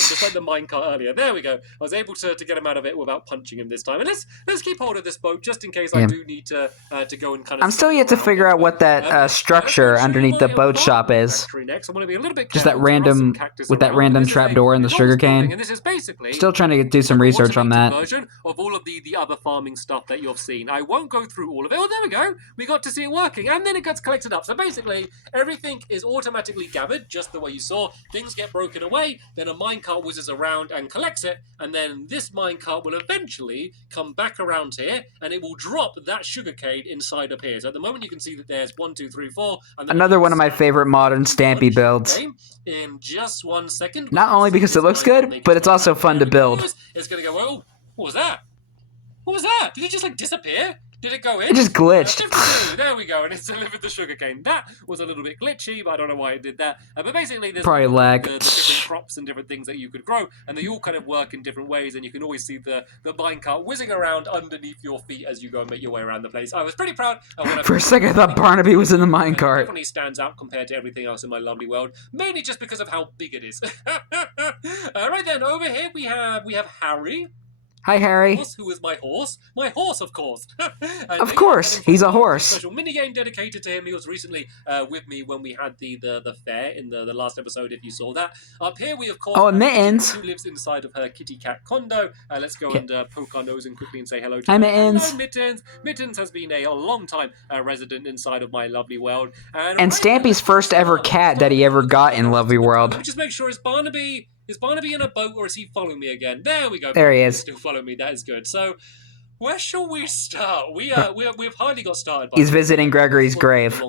Just like the minecart earlier. There we go. I was able to get him out of it without punching him this time. And let's keep hold of this boat just in case I do need to go and kind of. I'm still yet to figure out what that structure underneath the boat shop is. Next, I'm going to be a little bit just that random with that random trapdoor in the sugarcane. And this is basically still trying to do some research on that. Version of all of the other farming stuff that you've seen. I won't go through all of it. Oh, there we go. We got to see it working, and then it gets collected up. So basically, everything is automatically gathered, just the way you saw. Things get broken away, then a minecart whizzes around and collects it, and then this minecart will eventually come back around here, and it will drop that sugarcane inside of here. So at the moment, you can see that there's 1, 2, 3, 4. And another one of my favorite modern Stampy builds. In just 1 second. Not only because it looks good, but it's also fun to build. It's going to go, oh, what was that? What was that? Did it just, like, disappear? Did it go in? It just glitched. There we go, and it's delivered the sugarcane. That was a little bit glitchy, but I don't know why it did that. But basically, there's Probably lag. the different crops and different things that you could grow, and they all kind of work in different ways, and you can always see the minecart whizzing around underneath your feet as you go and make your way around the place. I was pretty proud. For a second, I thought Barnaby was in the minecart. It definitely stands out compared to everything else in my lovely world, mainly just because of how big it is. Right then, over here we have Harry. Hi, Harry. Who is my horse? My horse, of course. Of course, he's a horse. Special minigame dedicated to him. He was recently with me when we had the fair in the last episode, if you saw that. Up here we, of course, Mittens. Who lives inside of her kitty cat condo. Let's go and poke our nose in quickly and say hello to Hi, her. Mittens. Hello, Mittens. Mittens has been a long time resident inside of my lovely world. And Stampy's first ever cat that he ever got in Lovely World. Let me just make sure, is Barnaby in a boat, or is he following me again? There we go. There he is. He's still following me. That is good. So, where shall we start? We've hardly got started. He's visiting Gregory's grave.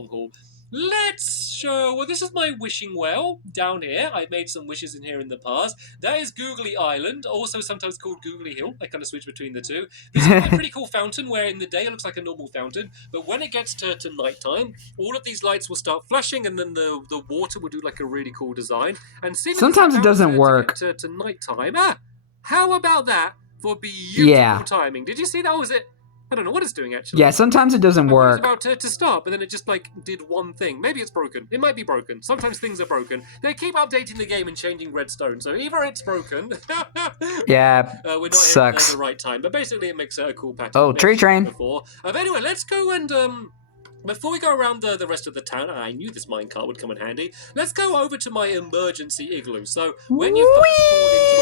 Let's show. Well, this is my wishing well down here. I've made some wishes in here in the past. That is Googly Island, also sometimes called Googly Hill. I kind of switch between the two. This is a pretty cool fountain where in the day it looks like a normal fountain, but when it gets to nighttime, all of these lights will start flashing, and then the water will do like a really cool design. And sometimes it doesn't work. To nighttime. How about that for beautiful timing? Did you see that? Or was it? I don't know what it's doing, actually. Yeah, sometimes it doesn't work. It was about to start, but then it just, did one thing. Maybe it's broken. It might be broken. Sometimes things are broken. They keep updating the game and changing redstone, so either it's broken... yeah, we're not sucks. at the right time, but basically it makes a cool pattern. Oh, tree train. But anyway, let's go and... Before we go around the rest of the town, I knew this minecart would come in handy. Let's go over to my emergency igloo. So when you first spawn into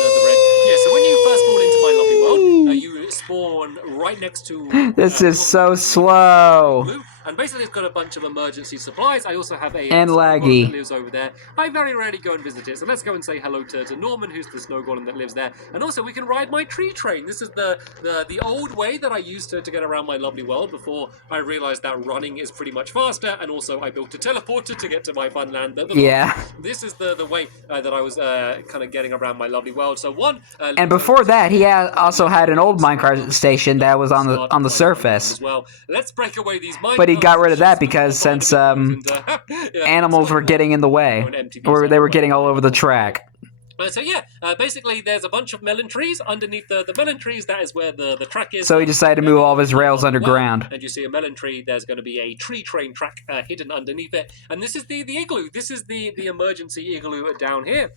the red. Yeah, so when you first spawn into my lovely world, you spawn right next to. This is so slow. Igloo. And basically, it's got a bunch of emergency supplies. I also have a and laggy that lives over there. I very rarely go and visit it, so let's go and say hello to Norman, who's the snow golem that lives there. And also, we can ride my tree train. This is the old way that I used to get around my lovely world before I realized that running is pretty much faster. And also, I built a teleporter to get to my fun land. Yeah. This is the way that I was kind of getting around my lovely world. So and before that, he also had an old minecart station that was on the surface. As well. Let's break away these minecarts. But he got rid of that because since animals were getting in the way, or they were getting all over the track. So yeah, basically there's a bunch of melon trees. Underneath the melon trees, that is where the track is. So he decided to move all of his rails underground. And you see a melon tree, there's going to be a tree train track hidden underneath it. And this is the igloo. This is the emergency igloo down here.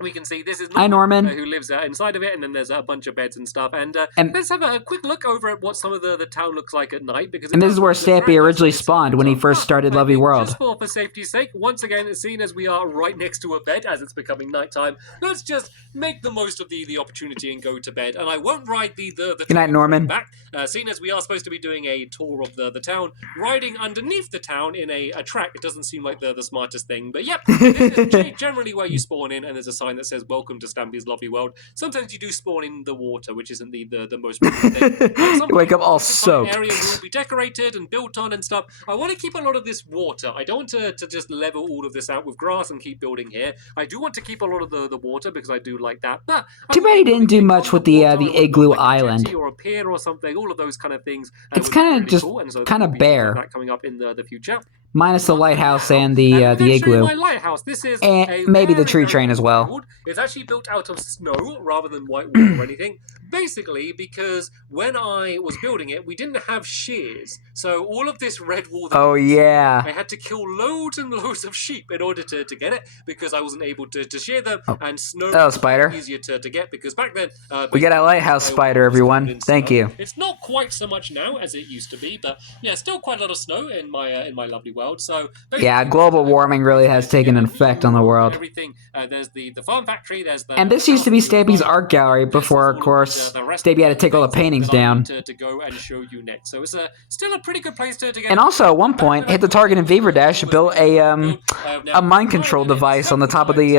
We can see this is Norman, who lives inside of it, and then there's a bunch of beds and stuff. And let's have a quick look over at what some of the town looks like at night. Because this is where Stampy originally spawned when he first started Lovely World. Just for safety's sake, once again, seeing as we are right next to a bed as it's becoming nighttime, let's just make the most of the opportunity and go to bed. And I won't ride the Good night, Norman. Back, seeing as we are supposed to be doing a tour of the town, riding underneath the town in a track, it doesn't seem like the smartest thing. But yep, this is generally where you spawn in, and there's a sign that says "Welcome to Stampy's Lovely World." Sometimes you do spawn in the water, which isn't the most thing. You wake up all soaked. The area will be decorated and built on and stuff. I want to keep a lot of this water. I don't want to just level all of this out with grass and keep building here. I do want to keep a lot of the water because I do like that. But too bad he didn't do much with the igloo island. Or a pier or something. All of those kind of things. It's kind of just kind of bare. That coming up in the future. Minus the lighthouse and the igloo. My lighthouse. This is and maybe the tree train as well. It's actually built out of snow rather than white wood or anything. Basically, because when I was building it, we didn't have shears. So all of this red wool... yeah. I had to kill loads and loads of sheep in order to get it, because I wasn't able to shear them, and snow was easier to get, because back then... we got a lighthouse spider, everyone. Thank you. It's not quite so much now as it used to be, but yeah, still quite a lot of snow in my lovely world. So yeah, global warming really has taken an effect on the world. Everything. There's the farm factory, there's the... And this used to be Stampy's art gallery before, of course, Stampy had to take all the paintings down. To go and show you next. So it's still a pretty good place to get... And also, at one point, hit the target in Beaver Dash, built a mind control device on the top of the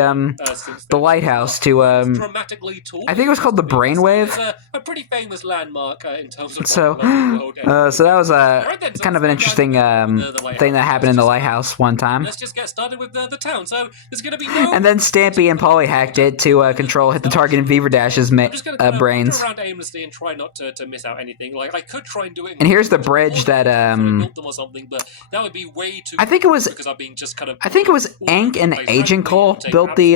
lighthouse to... I think it was called the Brainwave. It's a pretty famous landmark in terms of... So that was kind of an interesting thing that happened in the lighthouse one time. Let's just get started with the town. So there's going to be no... And then Stampy and Polly hacked it to control hit the target in Beaver Dash's brains. scenes. Around aimlessly and try not to miss out anything. Like I could try and do it. And here's the bridge that built them or something, but that would be way too. I think it was because I've been just kind of. I think it was Ank and Agent Cole built the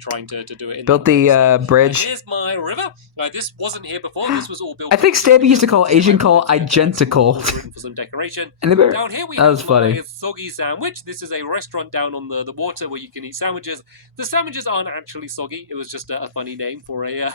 trying to do it built the bridge. Here's my river. This wasn't here before. This was all built. I think Stampy used to call Agent Cole identical. For some decoration. Down here we that was have funny. my soggy sandwich. This is a restaurant down on the water where you can eat sandwiches. The sandwiches aren't actually soggy. It was just a funny name for a.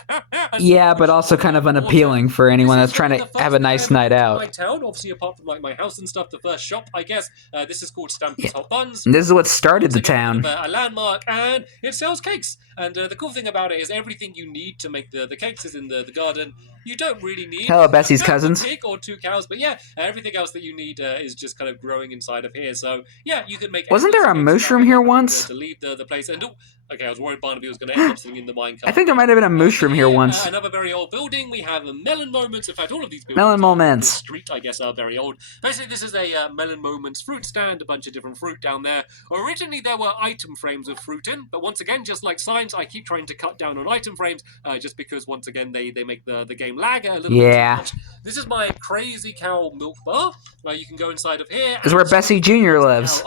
Yeah, but also kind of unappealing for anyone that's trying to have a nice night out. My town, obviously, apart from like my house and stuff, the first shop, I guess. This is called Stampy's Hot Buns. And this is what started the town. A landmark, and it sells cakes. And the cool thing about it is everything you need to make the cakes is in the garden. You don't really need Hello, Bessie's cousins. a pig or 2 cows, but yeah, everything else that you need is just kind of growing inside of here. So yeah, you can make. Wasn't there a mushroom here once? To leave the place and. Okay, I was worried Barnaby was going to end up sitting in the minecart. I think there might have been a mushroom here once. Another very old building. We have Melon Moments. In fact, all of these buildings. Melon Moments. Street, I guess, are very old. Basically, this is a Melon Moments fruit stand. A bunch of different fruit down there. Originally, there were item frames of fruit in, but once again, just like signs, I keep trying to cut down on item frames, just because once again they make the game lag a little bit too much. This is my crazy cow milk bar. You can go inside of here. This is where Bessie Jr. lives.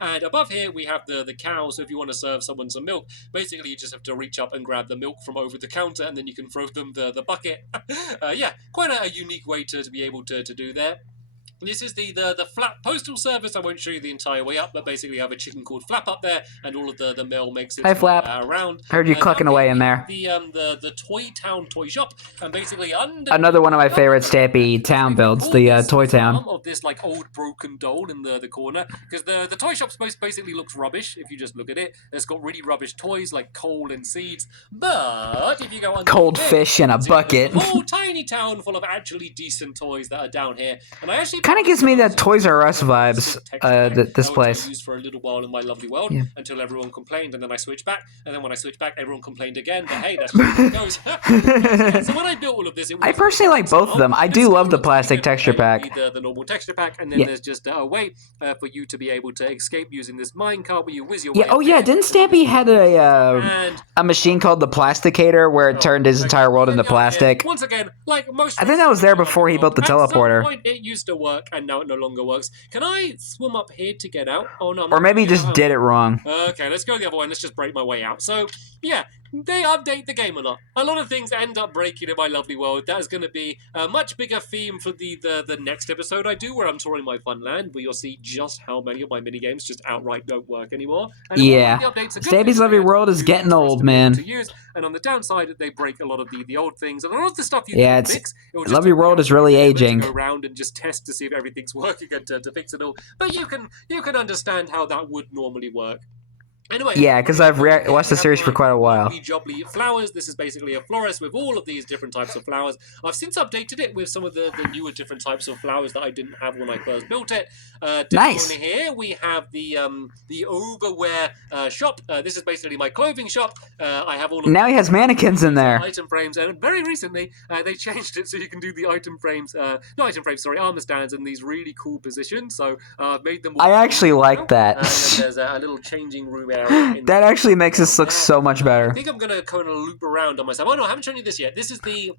And above here we have the cow. So if you want to serve someone some milk, basically you just have to reach up and grab the milk from over the counter, and then you can throw them the bucket. Yeah, quite a unique way to be able to do that. This is the flat postal service. I won't show you the entire way up, but basically you have a chicken called Flap up there, and all of the mail makes its way around. I heard you clucking away in there. The Toy Town Toy Shop, and basically another one of my favorite Stampy town builds, the Toy Town. Of this like old broken doll in the corner, because the toy shop basically looks rubbish if you just look at it. It's got really rubbish toys like coal and seeds, but if you go under cold fish in a bucket. A whole tiny town full of actually decent toys that are down here, and I actually. Kind of gives me that Toys R Us vibes, this place. I used for a little while in my lovely world until everyone complained, and then I switched back, and then when I switched back, everyone complained again. But hey, that's just how it goes. So when I built all of this, I personally like both of them. I do love the plastic texture pack. The normal texture pack, and then there's just a way for you to be able to escape using this minecart where you whiz your way. Oh yeah, didn't Stampy had a machine called the Plasticator where it turned his entire world into plastic? Once again, like most. I think that was there before he built the teleporter. At some point, it used to work, and now it no longer works. Can I swim up here to get out? Oh no. Or maybe he just did it wrong. Okay, let's go the other way and let's just break my way out. So, yeah, they update the game a lot. A lot of things end up breaking in my lovely world. That is going to be a much bigger theme for the next episode I do, where I'm touring my fun land, where you'll see just how many of my minigames just outright don't work anymore. And yeah. Stampy's lovely world is getting old, man. And on the downside, they break a lot of the old things. And a lot of the stuff you can fix. Lovely world is really aging. Go around and just test to see if everything's working and to fix it all. But you can understand how that would normally work. Anyway, yeah, because I've watched the series for quite a while. Jobbly flowers. This is basically a florist with all of these different types of flowers. I've since updated it with some of the newer different types of flowers that I didn't have when I first built it. Nice. Down here we have the overwear shop. This is basically my clothing shop. I have all of now he has mannequins in there. Item frames, and very recently they changed it so you can do the item frames. Not item frames, sorry, armor stands in these really cool positions. So I've made them. I actually like that. There's a little changing room. That actually makes this look so much better. I think I'm going to kind of loop around on myself. Oh no, I haven't shown you this yet. This is the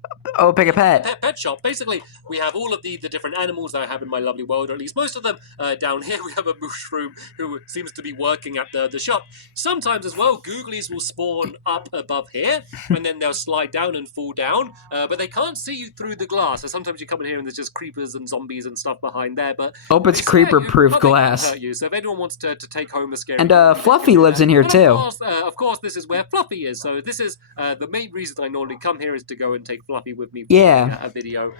pick a pet. Pet shop. Basically, we have all of the different animals that I have in my lovely world, or at least most of them. Down here we have a mushroom who seems to be working at the shop. Sometimes as well, googlies will spawn up above here, and then they'll slide down and fall down, but they can't see you through the glass. So sometimes you come in here and there's just creepers and zombies and stuff behind there. But it's creeper-proof glass. Hurt you. So if anyone wants to take home a scary and Fluffy lives in here too. Of course, this is where Fluffy is. So this is the main reason I normally come here is to go and take Fluffy with me for a video.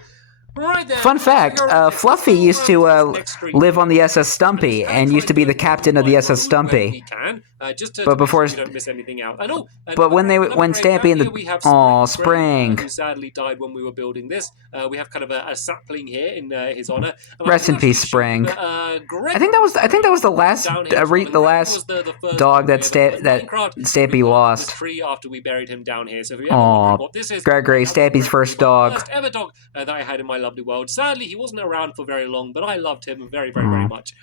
Right then, fun fact, Fluffy used to live on the SS Stumpy and used to be the captain of the SS Stumpy. But before you don't miss anything out. But when Stampy and the Spring, who sadly died when we were building this, we have kind of a sapling here in his honor. Rest in peace, Spring. I think that was the last dog that Stampy lost. Tree after we buried him down here. So Gregory, Stampy's first dog. First ever dog that I had in my life. lovely world. Sadly, he wasn't around for very long, but I loved him very, very, very much.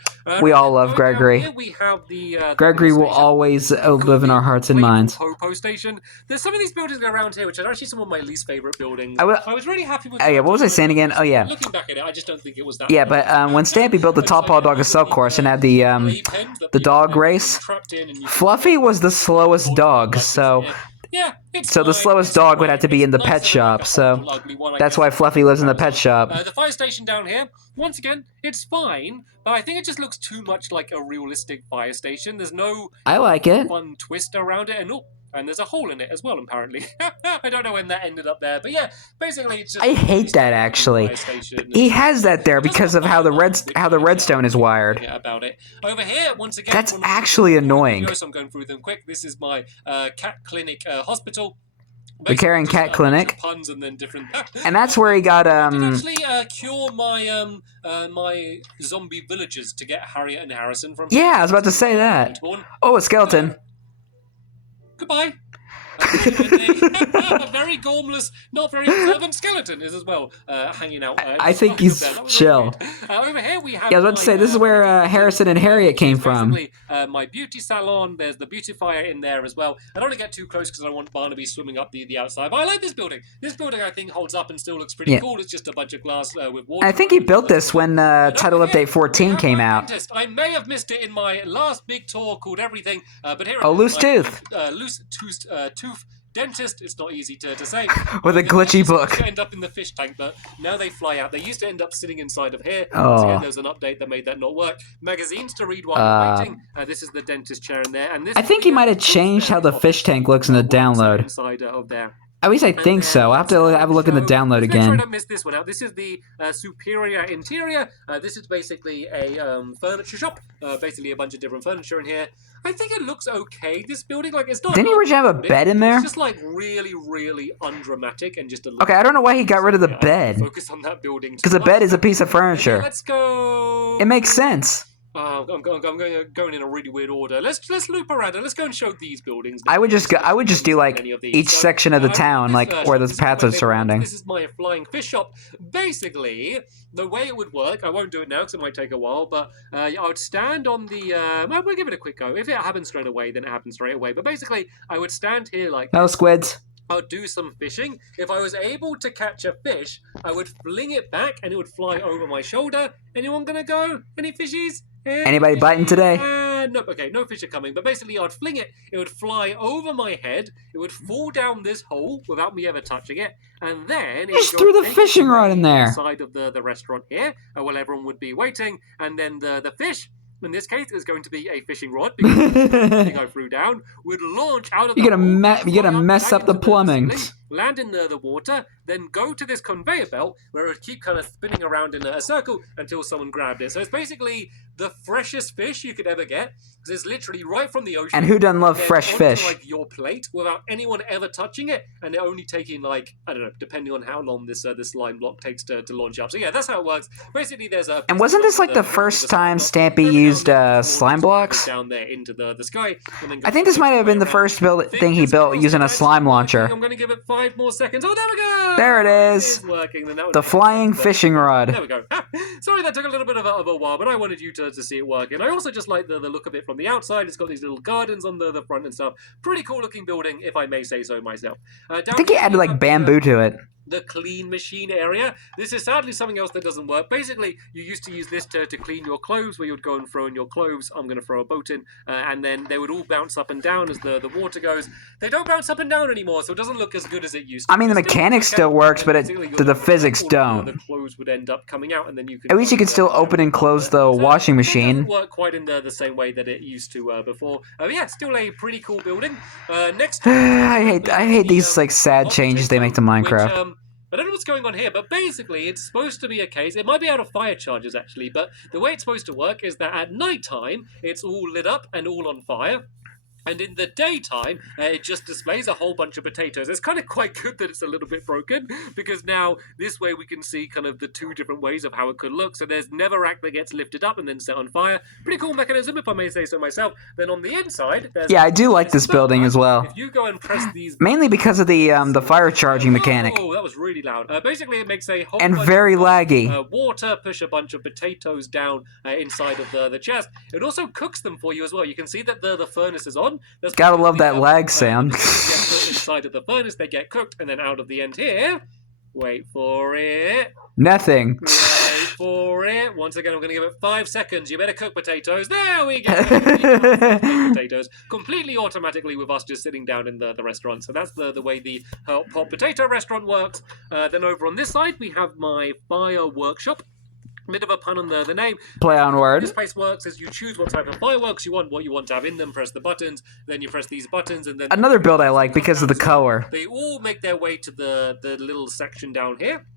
We all love Gregory. Here we have the Gregory will station. always live in our hearts and minds. Popo station. There's some of these buildings around here which are actually some of my least favorite buildings. I was really happy with. Oh yeah, what was I saying again? Oh yeah. Looking back at it, I just don't think it was that. Yeah, but when Stampy built the Top Paw Dog Assault course and had the dog race, Fluffy was the slowest dog, so. Yeah, so the slowest dog would have to be in the pet shop, so that's why Fluffy lives in the pet shop. The fire station down here, once again, it's fine, but I think it just looks too much like a realistic fire station. There's no I like it. Fun twist around it, and there's a hole in it as well, apparently. I don't know when that ended up there, but yeah, basically it's just... I hate that, actually. He has that there because of how the redstone is wired. About it. Over here, once again... That's actually annoying. So I'm going through them quick. This is my cat clinic hospital. The Caring Cat Clinic. Puns and then different... and that's where he got, I did actually cure my my zombie villagers to get Harriet and Harrison from... Yeah, I was about to say that. Oh, a skeleton. Goodbye. A very gormless, not very observant skeleton is as well hanging out. I think he's chill. Over here we have. Yeah, I was about to say this is where Harrison and Harriet came from. My beauty salon. There's the beautifier in there as well. I don't want to get too close because I don't want Barnaby swimming up the outside. But I like this building. This building I think holds up and still looks pretty cool. It's just a bunch of glass with water. I think he built this when Title Update 14 came out. I may have missed it in my last big tour called Everything, but here. Oh, Loose Tooth. Loose Tooth dentist. It's not easy to say. With a glitchy book. End up in the fish tank, but now they fly out. They used to end up sitting inside of here. Oh. So again, there's an update that made that not work. Magazines to read while I'm waiting. This is the dentist chair in there, and this. I think he might have changed how the fish tank looks in the download. Inside of there. At least I think so. I'll have to have a look in the download again. Make sure I don't miss this one out. This is the Superior Interior. This is basically a furniture shop. Basically a bunch of different furniture in here. I think it looks okay, this building. Like, it's not... Didn't he originally have a bed in there? It's just, like, really, really undramatic and just a... Okay, I don't know why he got rid of the bed. Focus on that building. Because the bed is a piece of furniture. Let's go... It makes sense. I'm going in a really weird order. Let's loop around and let's go and show these buildings. I would just do like each section of the town, like where those paths are surrounding. This is my flying fish shop. Basically, the way it would work, I won't do it now because it might take a while, but I would stand on the. We'll give it a quick go. If it happens straight away, then it happens straight away. But basically, I would stand here like. No squids. I would do some fishing. If I was able to catch a fish, I would fling it back and it would fly over my shoulder. Anyone gonna go? Any fishies? Anybody biting today? No, okay, no fish are coming. But basically, I'd fling it. It would fly over my head. It would fall down this hole without me ever touching it. And then... You just threw the fishing rod in there. ...side of the restaurant here, while everyone would be waiting. And then the fish... In this case, it's going to be a fishing rod because the thing I threw down would launch out of the hole. You're gonna mess up the plumbing. Land in the water, then go to this conveyor belt where it would keep kind of spinning around in a circle until someone grabbed it. So it's basically the freshest fish you could ever get because it's literally right from the ocean. And who doesn't love fresh fish? Like your plate without anyone ever touching it, and it only taking like I don't know, depending on how long this slime block takes to launch up. So yeah, that's how it works. Basically, there's a. And wasn't this like the first time Stampy used slime blocks? Down there into the sky. And then I think this might have been the first thing he built using a slime launcher. I'm going to give it 5 more seconds. Oh, there we go! There it is! It is working. The flying fishing rod. There we go. Sorry that took a little bit of a while, but I wanted you to see it working. I also just like the look of it from the outside. It's got these little gardens on the front and stuff. Pretty cool looking building, if I may say so myself. I think he added like bamboo to it. The clean machine area. This is sadly something else that doesn't work. Basically, you used to use this to clean your clothes, where you would go and throw in your clothes. I'm going to throw a boat in, and then they would all bounce up and down as the water goes. They don't bounce up and down anymore, so it doesn't look as good as it used to. I mean, the mechanics still works, but the physics don't. The clothes would end up coming out, and then you could. At least you could still open and close the washing machine. It doesn't work quite in the same way that it used to before. Yeah, still a pretty cool building. Next, I hate these like sad changes they make to Minecraft. I don't know what's going on here, but basically it's supposed to be a case, it might be out of fire charges actually, but the way it's supposed to work is that at night time, it's all lit up and all on fire. And in the daytime, it just displays a whole bunch of potatoes. It's kind of quite good that it's a little bit broken, because now this way we can see kind of the two different ways of how it could look. So there's Netherrack that gets lifted up and then set on fire. Pretty cool mechanism, if I may say so myself. Then on the inside, there's... Yeah, I do like this building as well. If you go and press these... Mainly because of the fire charging mechanic. Oh, that was really loud. Basically, it makes a whole and bunch very of, laggy. Water, push a bunch of potatoes down inside of the chest. It also cooks them for you as well. You can see that the furnace is on. Gotta love that lag sound. Get put inside of the furnace, they get cooked, and then out of the end here. Wait for it. Nothing. Wait for it. Once again, I'm going to give it 5 seconds. You better cook potatoes. There we go. Potatoes completely automatically with us just sitting down in the restaurant. So that's the way the hot potato restaurant works. Then over on this side, we have my fire workshop. Bit of a pun on the name. Play on word. This place works as you choose what type of fireworks you want, what you want to have in them, press the buttons, then you press these buttons, and then... Another build I like because of the color. They all make their way to the little section down here,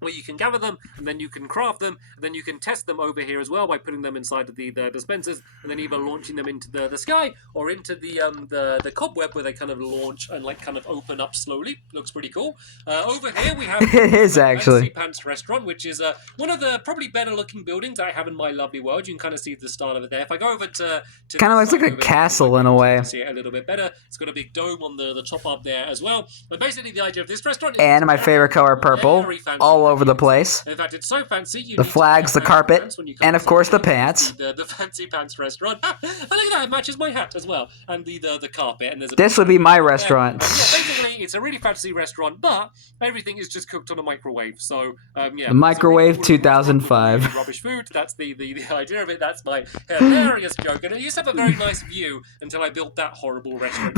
where you can gather them, and then you can craft them, and then you can test them over here as well by putting them inside of the dispensers, and then either launching them into the sky, or into the cobweb, where they kind of launch and like kind of open up slowly. Looks pretty cool. Over here we have... It is, actually. Fancy Pants Restaurant, which is one of the probably better looking buildings I have in my lovely world. You can kind of see the start of it there. If I go over to kind of looks like a castle in a way. See it a little bit better. It's got a big dome on the top up there as well. But basically the idea of this restaurant is... And my favorite color, purple. All over the place. In fact, it's so fancy. The flags, the carpet, and of course the pants. The Fancy Pants Restaurant. I look at that. It matches my hat as well. And the carpet. And there's this would be my restaurant. Yeah, basically, it's a really fancy restaurant, but everything is just cooked on a microwave. So, yeah. The microwave 2005. Rubbish food. That's the idea of it. That's my hilarious joke. And it used to have a very nice view until I built that horrible restaurant.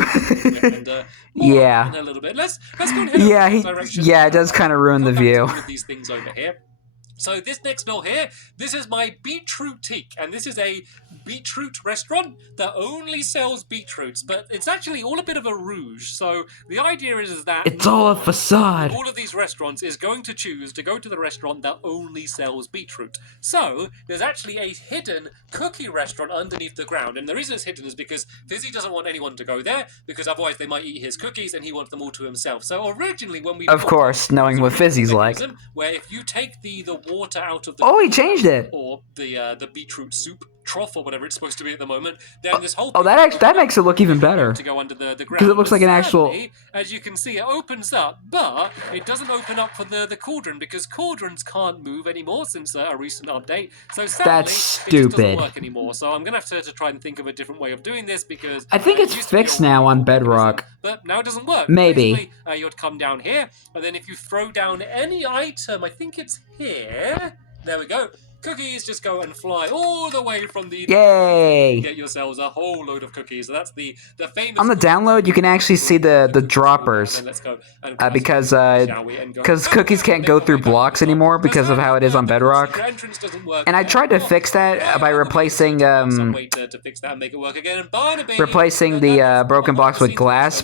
And, yeah. In a little bit. Let's go and head direction. Yeah, it does kind of ruin the view. These things over here. So this next door here, this is my Beetrootique, and this is a beetroot restaurant that only sells beetroots, but it's actually all a bit of a rouge. So the idea is that it's all a facade. All of these restaurants is going to choose to go to the restaurant that only sells beetroot. So there's actually a hidden cookie restaurant underneath the ground, and the reason it's hidden is because Fizzy doesn't want anyone to go there, because otherwise they might eat his cookies, and he wants them all to himself. So originally when we... Of course, knowing what Fizzy's like. Where if you take the water out of the... Oh, he changed it! Or the beetroot soup trough or whatever it's supposed to be at the moment, then this whole... Oh, that makes it look even better. To go under the ground. Because it looks like an actual... As you can see, it opens up, but it doesn't open up for the cauldron, because cauldrons can't move anymore since a recent update. So sadly, that's stupid. It just doesn't work anymore. So I'm going to have to try and think of a different way of doing this, because... I think it's fixed now on Bedrock. But now it doesn't work. Maybe. You'd come down here, and then if you throw down any item, I think it's here... There we go. Cookies just go and fly all the way from the... Yay! Get yourselves a whole load of cookies. So that's the famous... On the download, you can actually see the droppers. Let's go and because cookies can't go through blocks anymore because of how it is on Bedrock. And I tried to fix that by replacing... some way to fix that and make it work again. And Barnaby, replacing the broken blocks with glass,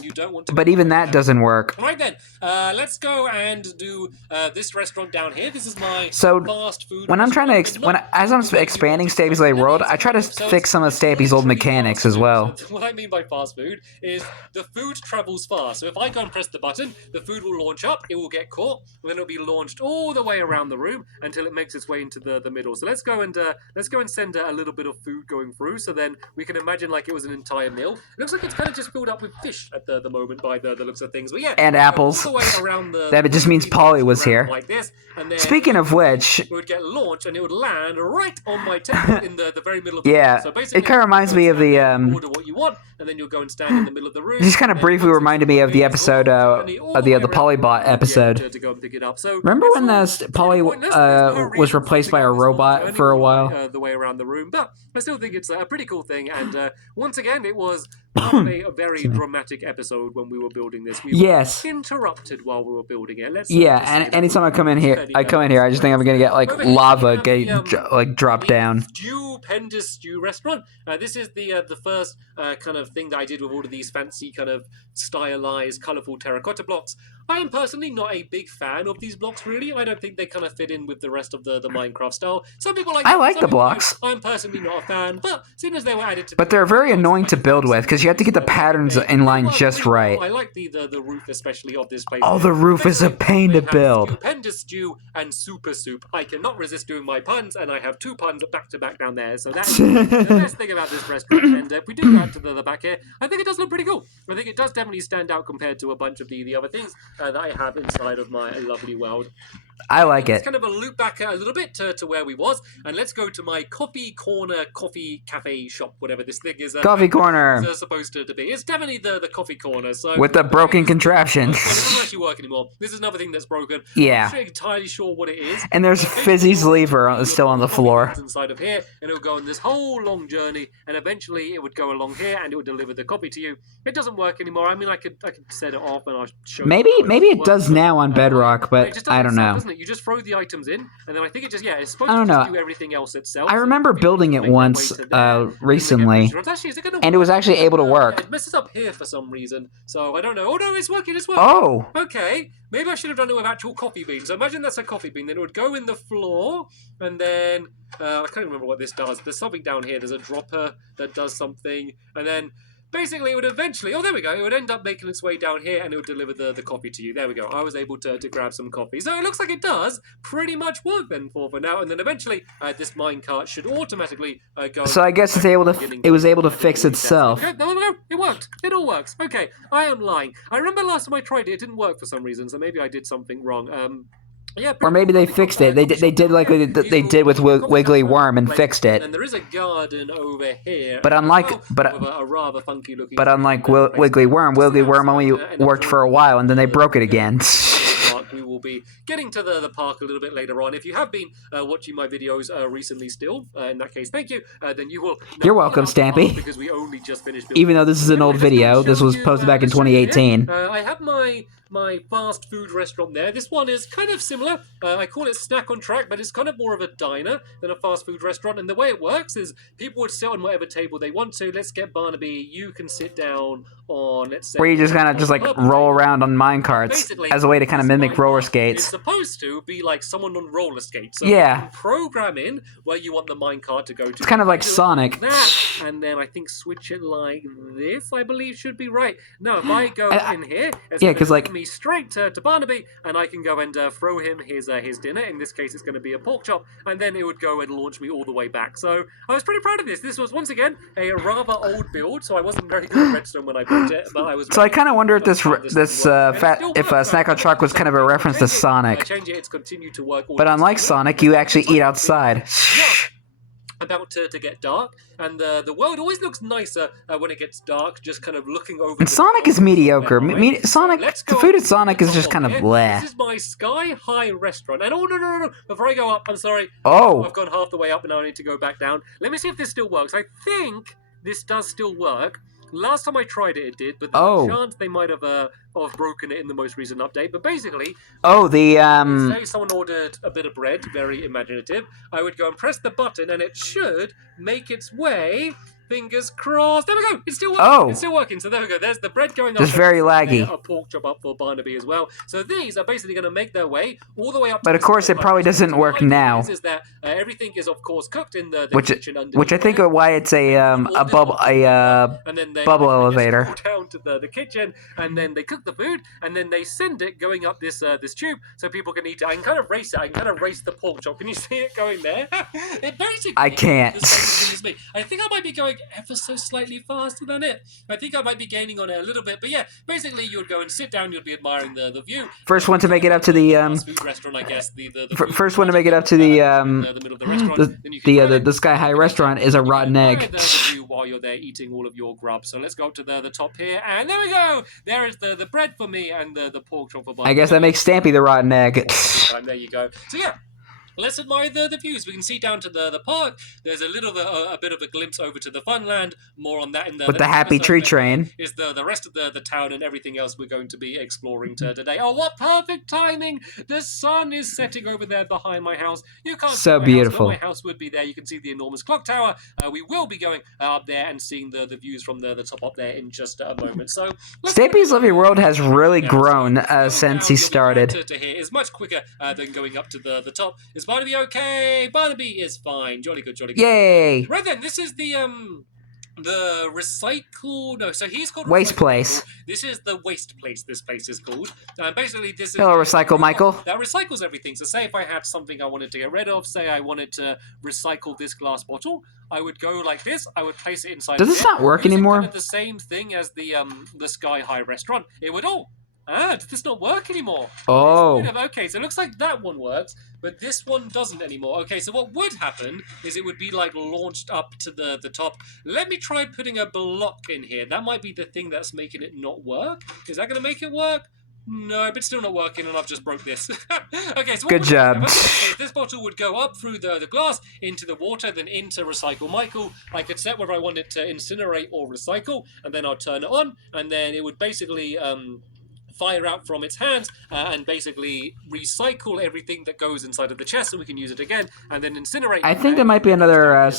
but even that doesn't work. Right then, let's go and do this restaurant down here. This is my fast food when I'm trying to... as I'm expanding Stampy's Lay World, I try to fix some of Stampy's old mechanics as well. What I mean by fast food is the food travels fast. So if I go and press the button, the food will launch up, it will get caught, and then it'll be launched all the way around the room until it makes its way into the middle. So let's go and send a little bit of food going through. So then we can imagine like it was an entire meal. It looks like it's kind of just filled up with fish at the moment by the looks of things. But yeah, and apples. All the way around that just means Polly was here. Like this, and then speaking of which, it would get launched and it would land right on my table in the very middle of the room. So basically, it kind of reminds me of the order what you want, and then you'll go and stand in the middle of the room. Just kind of briefly reminded me of the episode of the Polybot episode. To go and pick it up. So remember when Polly was replaced by a robot for a while? The way around the room, but I still think it's a pretty cool thing. And once again, it was a very dramatic episode when we were building this. We were interrupted while we were building it. And anytime I come in here, I just think I'm gonna get like lava drop down. Stupendous Stew restaurant. This is the first kind of thing that I did with all of these fancy kind of stylized, colourful terracotta blocks. I am personally not a big fan of these blocks, really. I don't think they kind of fit in with the rest of the Minecraft style. Some people like I them, like some the people blocks. don't. I'm personally not a fan, but seeing as they were added to But they're very annoying to build with because you have to get the patterns in line just right. I like the roof especially of this place. Oh, the roof is a pain to build. Stupendous stew and super soup. I cannot resist doing my puns, and I have 2 puns back to back down there. So that's the best thing about this restaurant. And if we do go out to the back here, I think it does look pretty cool. I think it does definitely stand out compared to a bunch of the other things that I have inside of my lovely world. I like it. It's kind of a loop back a little bit to where we was, and let's go to my coffee corner, coffee cafe shop, whatever this thing is. Coffee corner. Is supposed to be. It's definitely the coffee corner. So with the broken contraption. It doesn't actually work anymore. This is another thing that's broken. Yeah. I'm not entirely sure what it is. And there's Fizzy's lever still on the floor. Inside of here, and it would go on this whole long journey, and eventually it would go along here, and it would deliver the coffee to you. It doesn't work anymore. I mean, I could set it off, and I'll show. Maybe it does now on Bedrock, but I don't know. Doesn't it? You just throw the items in, and then I think it just it's supposed to just do everything else itself. I remember building it once recently, and it was actually able to work. It messes up here for some reason, so I don't know. Oh no, it's working. It's working. Oh. Okay. Maybe I should have done it with actual coffee beans. So imagine that's a coffee bean. Then it would go in the floor, and then I can't remember what this does. There's something down here. There's a dropper that does something, and then basically it would eventually, oh there we go, it would end up making its way down here, and it would deliver the coffee to you. There we go. I was able to grab some coffee. So it looks like it does pretty much work then for now, and then eventually this minecart should automatically go. So I guess it was able to fix itself. Okay, no, it worked. It all works. Okay, I am lying. I remember last time I tried it, it didn't work for some reason, so maybe I did something wrong. Yeah, or maybe they fixed it. They did like they did with Wiggly Worm and fixed it. And there is a garden over here. But unlike a rather funky looking. But unlike Wiggly Worm only worked for a while and then they broke it again. We will be getting to the park a little bit later on. If you have been watching my videos recently still, in that case, thank you. Then you will. You're welcome, Stampy. Because we only just finished. Even though this is an old video, this was posted back in 2018. I have my fast food restaurant there. This one is kind of similar. I call it Snack on Track, but it's kind of more of a diner than a fast food restaurant. And the way it works is people would sit on whatever table they want to. Let's get Barnaby. You can sit down on, let's say... Where you just kind of just like roll around on minecarts as a way to kind of mimic roller skates. It's supposed to be like someone on roller skates. So yeah. You can program in where you want the minecart to go to. It's kind of like Sonic. That, and then I think switch it like this, I believe should be right. No, if I go in here... Yeah, because like... me straight to Barnaby, and I can go and throw him his dinner. In this case, it's going to be a pork chop, and then it would go and launch me all the way back. So I was pretty proud of this. This was once again a rather old build, so I wasn't very good at redstone when I built it, but I was. So I kind of wonder if if Snack on Track was kind of a reference to Sonic. Change it, it's continued to work. But unlike Sonic, you actually eat outside. About to get dark, and the world always looks nicer when it gets dark, just kind of looking over. And Sonic is mediocre. Sonic, the food at Sonic is just kind of bleh. This is my Sky High restaurant, and no, before I go up, I'm sorry. Oh. I've gone half the way up, and now I need to go back down. Let me see if this still works. I think this does still work. Last time I tried it, it did, but there's a chance they might have broken it in the most recent update. But basically, say someone ordered a bit of bread, very imaginative, I would go and press the button, and it should make its way. Fingers crossed. There we go. It's still working. Oh. It's still working. So there we go. There's the bread going up. It's very laggy. A pork chop up for Barnaby as well. So these are basically going to make their way all the way up. But of course, it probably doesn't work now. Is that everything is of course cooked in the kitchen under. Which I think is why it's a bubble elevator. Down to the kitchen, and then they cook the food, and then they send it going up this tube so people can eat it. I can kind of race it. I can kind of race the pork chop. Can you see it going there? It basically. I can't. I think I might be going ever so slightly faster than it. I think I might be gaining on it a little bit, but yeah, basically you would go and sit down, you'd be admiring the view. First one to make it up to the food restaurant, I guess. First one to make it up to the middle of the restaurant. The Sky High restaurant is a rotten egg. While you're there eating all of your grub. So let's go up to the top here, and there we go. There is the bread for me and the pork chop for Bob. I guess that makes Stampy the rotten egg. And there you go. So yeah. let's admire the views. We can see down to the park. There's a little a bit of a glimpse over to the Funland. More on that in the With the next happy episode. tree But train. is the rest of the town and everything else we're going to be exploring today. Oh, what perfect timing! The sun is setting over there behind my house. You can't So see my beautiful. house, but my house would be there. You can see the enormous clock tower. We will be going up there and seeing the views from the top up there in just a moment. So Stampy's Lovely World has really grown since he started. To hear is much quicker than going up to the top. Is Barnaby okay? Barnaby is fine. Jolly good, jolly good. Yay! Right then, this is the recycle. No, so he's called Waste Recycle Place. Michael. This is the waste place. This place is called. Basically, this is Hello, Recycle Michael. That recycles everything. So, say if I had something I wanted to get rid of, say I wanted to recycle this glass bottle, I would go like this. I would place it inside. Does this not work using anymore? Kind of the same thing as the Sky High restaurant. It would all. Does this not work anymore? Oh. Okay, so it looks like that one works, but this one doesn't anymore. Okay, so what would happen is it would be like launched up to the top. Let me try putting a block in here. That might be the thing that's making it not work. Is that going to make it work? No, but it's still not working, and I've just broke this. Okay, so good job. This bottle would go up through the glass, into the water, then into Recycle Michael. I could set whether I wanted to incinerate or recycle, and then I'll turn it on, and then it would basically fire out from its hands and basically recycle everything that goes inside of the chest so we can use it again and then incinerate. I think there might be another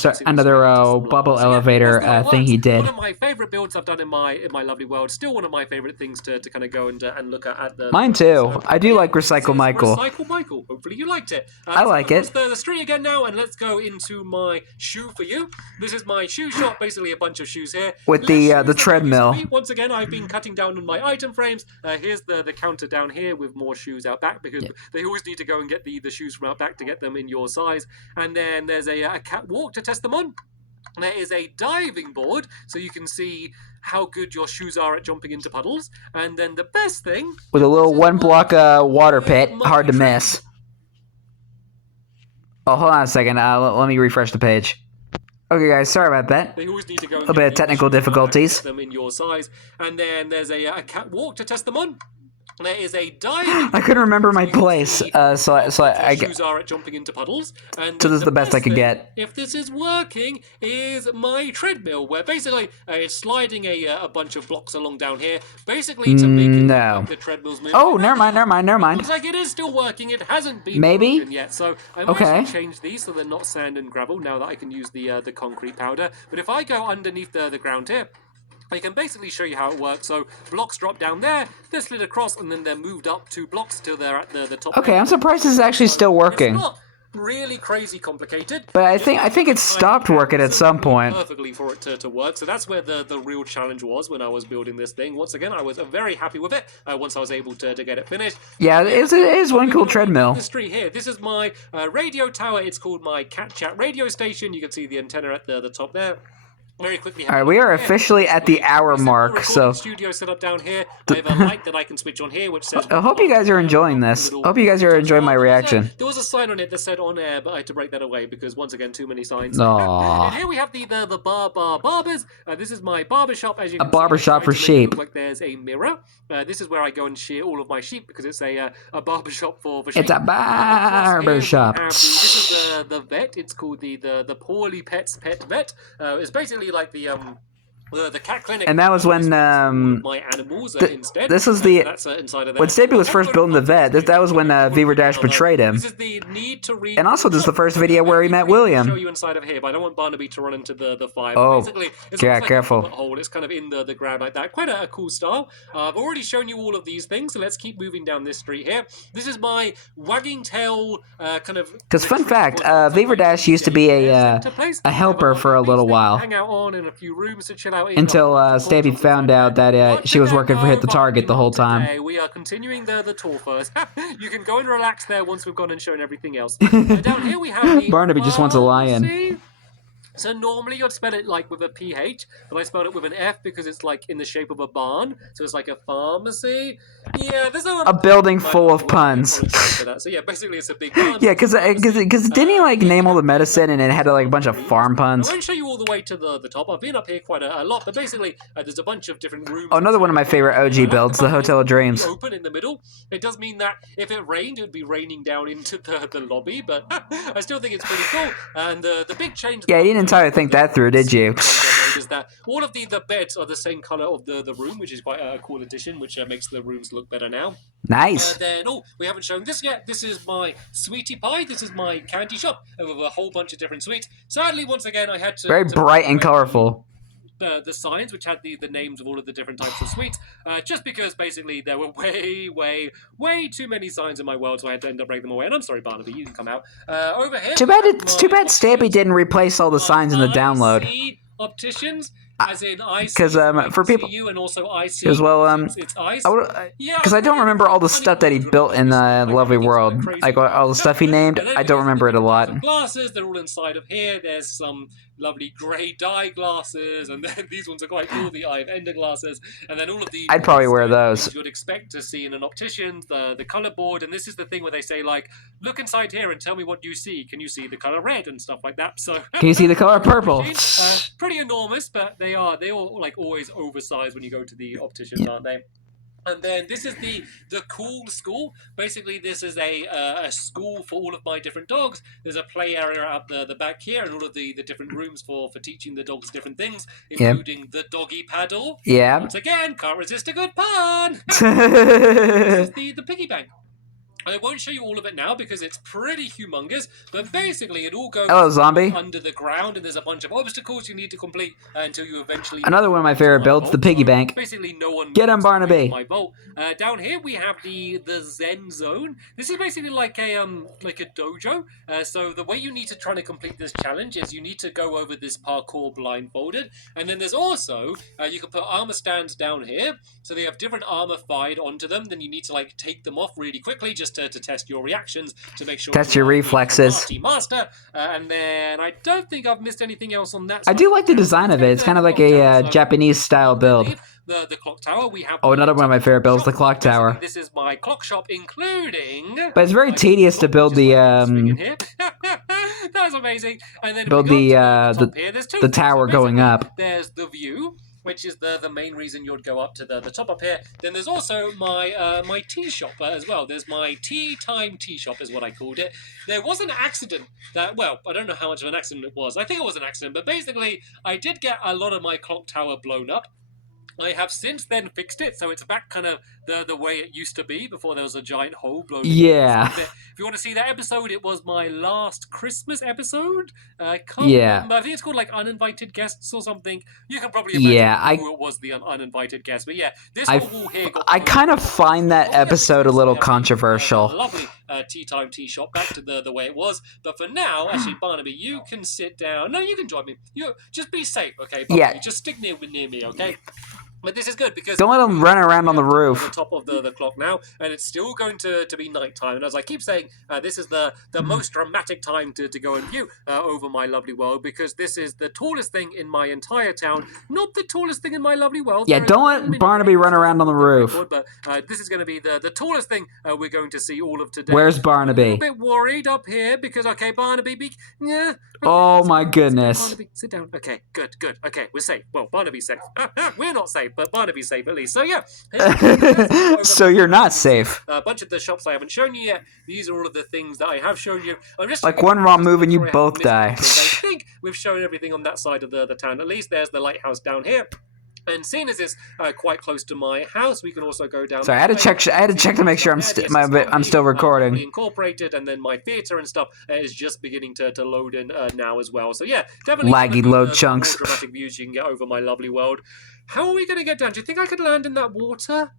bubble elevator thing he did. One of my favorite builds I've done in my lovely world. Still one of my favorite things to kind of go and look at the. Mine too. I do like Recycle Michael. Recycle Michael. Hopefully you liked it. I like it. The street again now, and let's go into my shoe for you. This is my shoe shop. Basically a bunch of shoes here With the treadmill. Once again, I've been cutting down on my item frames. Here's the counter down here with more shoes out back because they always need to go and get the shoes from out back to get them in your size. And then there's a catwalk to test them on. There is a diving board so you can see how good your shoes are at jumping into puddles. And then the best thing... With a little one-block water pit, hard to miss. Oh, hold on a second. Let me refresh the page. Okay, guys, sorry about that. They always need to go a bit of technical difficulties. Them in your size. And then there's a catwalk to test them on. There is a diving. I couldn't remember my place, so I shoes are at jumping into puddles. And so this is the best I could get. If this is working, is my treadmill, where basically it's sliding a bunch of blocks along down here, basically to make it like the treadmill's moving. Oh, never mind. Looks like it is still working. It hasn't been maybe broken yet, so I might actually change these so they're not sand and gravel. Now that I can use the concrete powder, but if I go underneath the ground here. I can basically show you how it works. So blocks drop down there, they're slid across, and then they're moved up 2 blocks till they're at the top. Okay, I'm surprised this is actually still working. It's not really crazy complicated. But I think it stopped working at some point. Perfectly for it to work. So that's where the real challenge was when I was building this thing. Once again, I was very happy with it once I was able to get it finished. Yeah, it is one cool treadmill. The street here. This is my radio tower. It's called my Cat Chat radio station. You can see the antenna at the top there. Very quickly. All right, we are officially at the hour mark, so. Studio set up down here. I have a light that I can switch on here, which says. I hope you guys are enjoying this. I hope you guys are enjoying my reaction. There was a sign on it that said on air, but I had to break that away because once again, too many signs. Aww. And here we have the barbers. This is my barber shop. As you can see, barber shop for sheep. Look like there's a mirror. This is where I go and shear all of my sheep because it's a barber shop for sheep. It's a barber shop. This is the vet. It's called the Poorly Pets Pet Vet. It's basically like the cat clinic. And that was when my animals instead. This is the that's inside of when Stampy was first building the vet. That was when Beaver Dash betrayed him. This is the need to read. And also, this is the first video where he met William. I'll show you inside of here, but I don't want Barnaby to run into the fire. Oh, basically, yeah, careful. Hole. It's kind of in the ground like that. Quite a cool style. I've already shown you all of these things, so let's keep moving down this street here. This is my wagging tail kind of. Because fun fact, Beaver Dash used to be a helper for a little while. Hang out on in a few rooms to chill out. Until Stampy found out that she was working for Hit the Target the whole time. Okay, we are continuing the tour first. You can go and relax there once we've gone and shown everything else. Down here we have the Barnaby just wants a lion. So normally you'd spell it like with a PH, but I spelled it with an F because it's like in the shape of a barn. So it's like a pharmacy. Yeah, there's a building full of puns. For that. So yeah, basically it's a big barn. Yeah, because didn't he like name all the medicine and it had like a bunch of farm puns? I won't show you all the way to the top. I've been up here quite a lot, but basically there's a bunch of different rooms. Oh, another one of my favorite OG builds, the Hotel of Dreams. Open in the middle. It does mean that if it rained, it would be raining down into the lobby, but I still think it's pretty cool. And the big change. Yeah, you didn't entirely think that through, did you? Is that all of the beds are the same color of the room, which is quite a cool addition, which makes the rooms look better now. Nice. Then, we haven't shown this yet. This is my sweetie pie. This is my candy shop with a whole bunch of different sweets. Sadly, once again, I had to... Very bright and colorful. The signs, which had the names of all of the different types of sweets, just because basically there were way too many signs in my world, so I had to end up breaking them away. And I'm sorry, Barnaby, you can come out. Over here... It's too bad Stampy didn't replace all the signs in the download. Opticians, as in I see, because for people, you and also I see, as well, it's ice. Because I don't remember all the stuff that he built in the lovely world, like all the stuff he named. I don't remember it a lot. Glasses, they're all inside of here. There's some lovely grey dye glasses, and then these ones are quite cool, the Eye of Ender glasses, and then all of the... I'd probably wear those. You would expect to see in an optician, the colour board, and this is the thing where they say, like, look inside here and tell me what you see. Can you see the colour red and stuff like that? So can you see the colour purple? Pretty enormous, but they all like always oversized when you go to the opticians, aren't they? And then this is the cool school. Basically, this is a school for all of my different dogs. There's a play area out the back here, and all of the different rooms for teaching the dogs different things, including the doggy paddle. Yeah. Once again, can't resist a good pun. This is the piggy bank. I won't show you all of it now because it's pretty humongous, but basically it all goes under the ground, and there's a bunch of obstacles you need to complete until you eventually... Another one of my favorite builds, the piggy bank. Basically no one... Get him, Barnaby! My vault. Down here we have the Zen Zone. This is basically like a dojo. So the way you need to try to complete this challenge is you need to go over this parkour blindfolded, and then there's also, you can put armor stands down here, so they have different armor fired onto them, then you need to like take them off really quickly just to test your reactions, to make sure... Test your reflexes. Master. And then I don't think I've missed anything else on that side. I do like the design of it. It's kind of like a Japanese-style build. The clock tower, we have... Oh, another one of my favorite builds, the clock tower. This is my clock shop, including... But it's very tedious to build the... That's amazing. And then build the tower going up. There's the view, which is the main reason you'd go up to the top up here. Then there's also my my tea shop as well. There's my tea time tea shop is what I called it. There was an accident that, well, I don't know how much of an accident it was. I think it was an accident, but basically I did get a lot of my clock tower blown up. I have since then fixed it, so it's back kind of the way it used to be before there was a giant hole blown. Yeah. If you want to see that episode, it was my last Christmas episode. I can't remember. I think it's called like Uninvited Guests or something. You can probably imagine who it was, the uninvited guest. But yeah, this whole wall here got... I kind of find that episode a little controversial. Lovely tea time tea shop, back to the way it was. But for now, actually, Barnaby, you can sit down. No, you can join me. You just be safe, okay, Barnaby? Yeah. Just stick near me, okay? But this is good because... Don't let them run around on the roof. On the top of the clock now, and it's still going to be nighttime. And as I keep saying, this is the most dramatic time to go and view over my lovely world, because this is the tallest thing in my entire town. Not the tallest thing in my lovely world. Yeah, don't let Barnaby run around on the roof. But this is going to be the tallest thing we're going to see all of today. Where's Barnaby? I'm a little bit worried up here because, okay, Barnaby... Yeah. Oh, my goodness. Barnaby, sit down. Okay, good. Okay, we're safe. Well, Barnaby's safe. We're not safe, but Barnaby's safe at least. So, yeah. So you're not safe. A bunch of the shops I haven't shown you yet. These are all of the things that I have shown you. I'm just like one wrong move and you both die. I think we've shown everything on that side of the town. At least there's the lighthouse down here. And seeing as it's quite close to my house, we can also go down. Sorry, I had to check to make sure I'm still recording. Incorporated, and then my theater and stuff is just beginning to load in now as well. So yeah, definitely laggy load chunks. Dramatic views you can get over my lovely world. How are we going to get down? Do you think I could land in that water?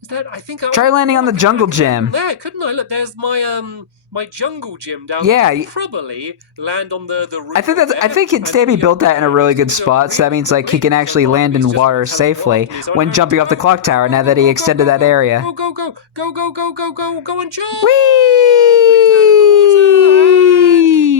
Is that? I think. Try landing on the jungle gym. There, couldn't I? Look, there's my jungle gym down there. Yeah, probably land on the roof. I think Stampy built that in a really good spot, so that means like he can actually land in water safely when jumping off the clock tower. Now that he extended that area. Go and jump! Whee!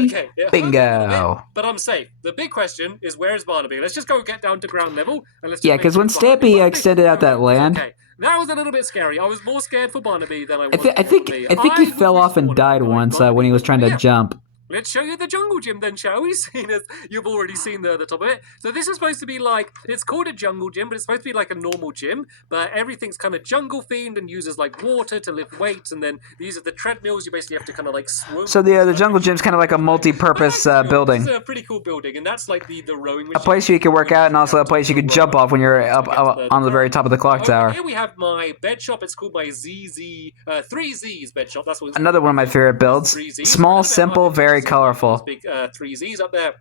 Okay, yeah. Bingo. But I'm safe. The big question is, where is Barnaby? Let's just go get down to ground level and let's. Yeah, because when Stampy extended out that land, okay, that was a little bit scary. I was more scared for Barnaby than I was. I think he fell off and died once when he was trying to jump. Let's show you the jungle gym then, shall we? Seeing as you've already seen the top of it. So this is supposed to be like, it's called a jungle gym, but it's supposed to be like a normal gym, but everything's kind of jungle themed and uses like water to lift weights, and then these are the treadmills. You basically have to kind of like swim. So the jungle gym's kind of like a multi-purpose building. It's a pretty cool building, and that's like the rowing machine. A place where you can work out, and also a place you can jump off when you're up on the very top of the clock tower. Here we have my bed shop. It's called my 3Z's bed shop. That's what it's another one of my favorite builds. Small, simple, very colorful. 3Z's up there,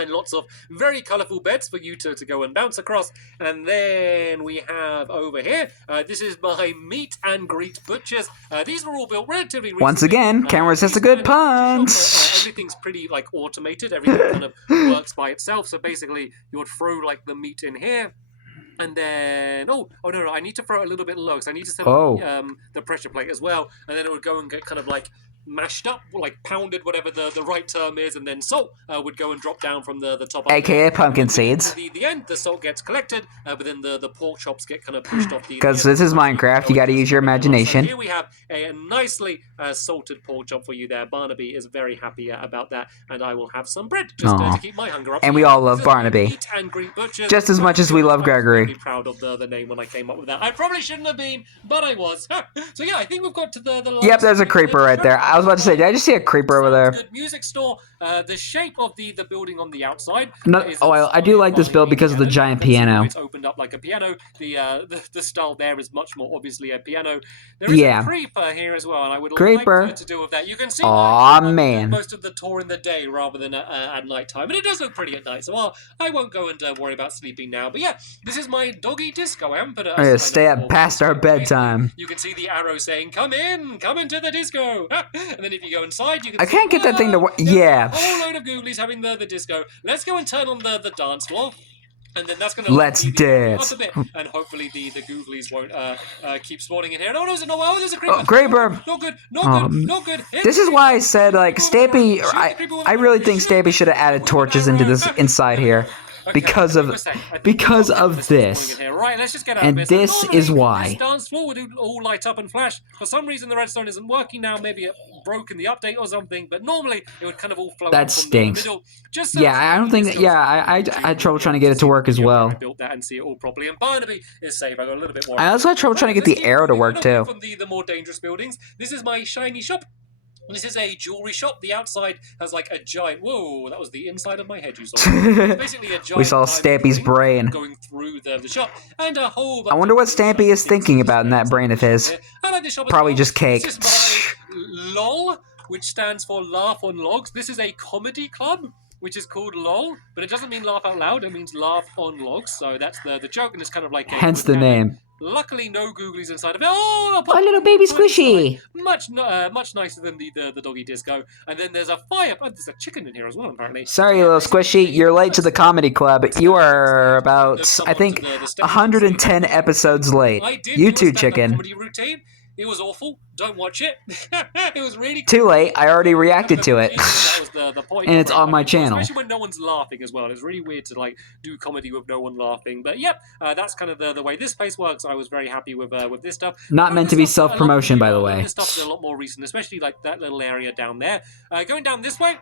and lots of very colourful beds for you to go and bounce across. And then we have over here, this is my meet and greet butchers. These were all built relatively recently. Once again, camera's just a good punch. Everything's pretty like automated. Everything kind of works by itself. So basically, you would throw like the meat in here. And then, no, I need to throw it a little bit low, so I need to set up the pressure plate as well. And then it would go and get kind of like mashed up, like pounded, whatever the right term is, and then salt would go and drop down from the top. AKA pumpkin seeds. At the end, the salt gets collected, but then the pork chops get kind of pushed off the. Because this is Minecraft, you got to use your imagination. So here we have a nicely salted pork chop for you there. Barnaby is very happy about that, and I will have some bread just to keep my hunger up. And we all love Barnaby. Just as much as we love Gregory. I'm really proud of the name when I came up with that. I probably shouldn't have been, but I was. So yeah, I think we've got to the last. Yep, there's a creeper right there. I was about to say, did I just see a creeper over there? Good music store. The shape of the building on the outside. I do like this build because of the giant piano. It's opened up like a piano. The style there is much more obviously a piano. There is a creeper here as well, and I would like to do with that. You can see most of the tour in the day rather than at night time, and it does look pretty at night. So I won't go and worry about sleeping now. But yeah, this is my doggy disco. I haven't put it. Stay up past our bedtime. You can see the arrow saying, "Come into the disco." And then if you go inside, you can. I can't get that thing to work. Yeah. A whole load of googlies having the disco. Let's go and turn on the dance floor. And then that's going to dance up a bit, and hopefully the googlies won't keep spawning in here. No, there's a creeper. Creeper. Not good. Not good. This is why I said like Stampy. I really think Stampy should have added torches into this inside here. Because of this. Right, let's just get out and of this is why. This dance floor would all light up and flash. For some reason, the redstone isn't working now. Maybe it broke in the update or something. But normally, it would kind of all flow that out from stinks. the middle. I don't think. I had trouble trying to get it to work as well. I built that and see it all properly. And Barnaby is safe. I got a little bit more. I also had trouble trying to get the arrow to work too. From the more dangerous buildings. This is my shiny shop. This is a jewelry shop. The outside has like a giant. Whoa, that was the inside of my head. You saw. It's basically a giant. We saw Stampy's brain going through the shop, and a whole. Bunch I wonder what Stampy is thinking about in that brain of his. I like this shop. Probably just cake. This is my LOL, which stands for Laugh on Logs. This is a comedy club, which is called LOL, but it doesn't mean laugh out loud. It means laugh on logs. So that's the joke, and it's kind of like. Hence the name. Luckily, no googlies inside of it. Oh, a little baby squishy. Much nicer than the doggy disco. And then there's a fire. Oh, there's a chicken in here as well, apparently. Sorry, little squishy. You're late to the comedy club. You are about, I think, 110 episodes late. You too, chicken. Comedy routine. It was awful. Don't watch it. It was really too late. I already reacted to it. That was the point. And it's on my channel. Especially when no one's laughing as well. It's really weird to like do comedy with no one laughing. But yep, that's kind of the way this place works. I was very happy with this stuff. Not meant to be self-promotion, by the way. This stuff is a lot more recent, especially like that little area down there. Going down this way.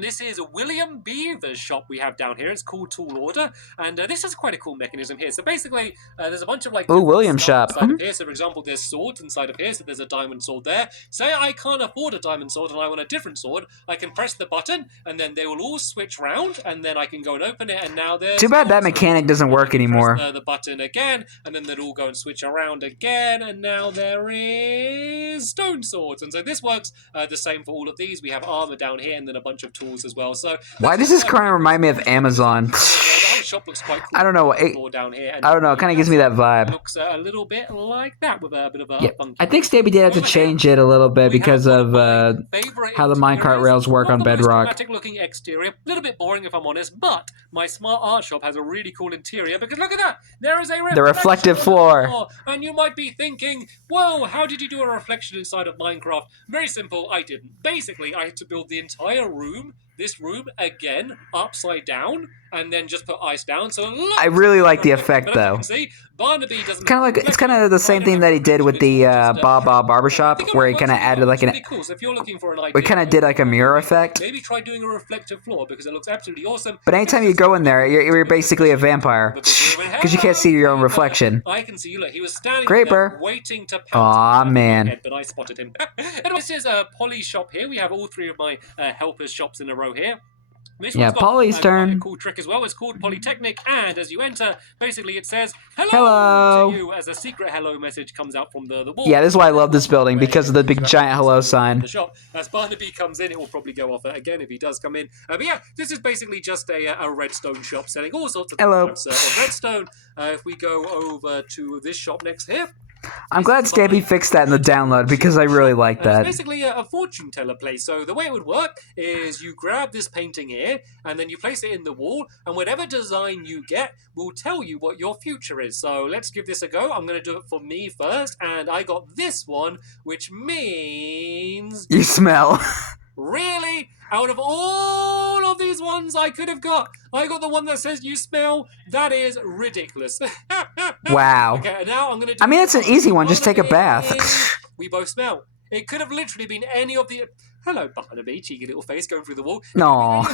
This is William Beaver's shop we have down here. It's called Tool Order, and this is quite a cool mechanism here. So basically, there's a bunch of like... Ooh, William shop. Inside of here. So for example, there's swords inside of here, so there's a diamond sword there. Say I can't afford a diamond sword and I want a different sword, I can press the button, and then they will all switch round, and then I can go and open it, and now there's... Too bad that mechanic doesn't work anymore. Press the button again, and then they'll all go and switch around again, and now there is stone swords. And so this works the same for all of these. We have armor down here, and then a bunch of tools as well. So why does this kind of remind me of Amazon? Shop looks quite cool. I don't know. Down here, I don't know. It kind of gives me that vibe. It looks a little bit like that with a bit of a funky. I think Stampy did have to change it a little bit because of how the minecart rails work on Bedrock. Dramatic looking exterior, a little bit boring if I'm honest, but my smart art shop has a really cool interior because look at that. There is a reflective floor. And you might be thinking, whoa, how did you do a reflection inside of Minecraft? Very simple, I didn't. Basically, I had to build the entire room room again upside down and then just put ice down. So I really like the effect, though. But as you can see, Barnaby doesn't. It's kind of the same thing that he did with the Bob Barbershop, where he kind of added like really cool. So if you're looking for an idea, we kind of did like a mirror effect. Maybe try doing a reflective floor because it looks absolutely awesome. But anytime you go in there, you're basically a vampire because you can't see your own reflection. I can see you. Look, he was standing Creeper. waiting to pounce. Aw, man. Head, but I spotted him. Anyway, this is a Polly shop here. We have all three of my helpers shops in a row here. This yeah, Polly's turn. A cool trick as well. It's called Polytechnic, and as you enter, basically it says hello to you as a secret hello message comes out from the wall. Yeah, this is why I love this building, because of the big giant hello sign. The shop. As Barnaby comes in, it will probably go off again if he does come in. But yeah, this is basically just a redstone shop selling all sorts of types of redstone. If we go over to this shop next here. I'm glad Stampy fixed that in the download because I really like that. It's basically a fortune teller place. So the way it would work is you grab this painting here and then you place it in the wall, and whatever design you get will tell you what your future is. So let's give this a go. I'm going to do it for me first, and I got this one, which means... You smell. Really? Out of all of these ones I could have got, I got the one that says you smell. That is ridiculous. Wow. Okay, now I'm going to do... I mean, it's an easy one. Just take a bath. We both smell. It could have literally been any of the... Hello, Barnaby, cheeky little face going through the wall. No.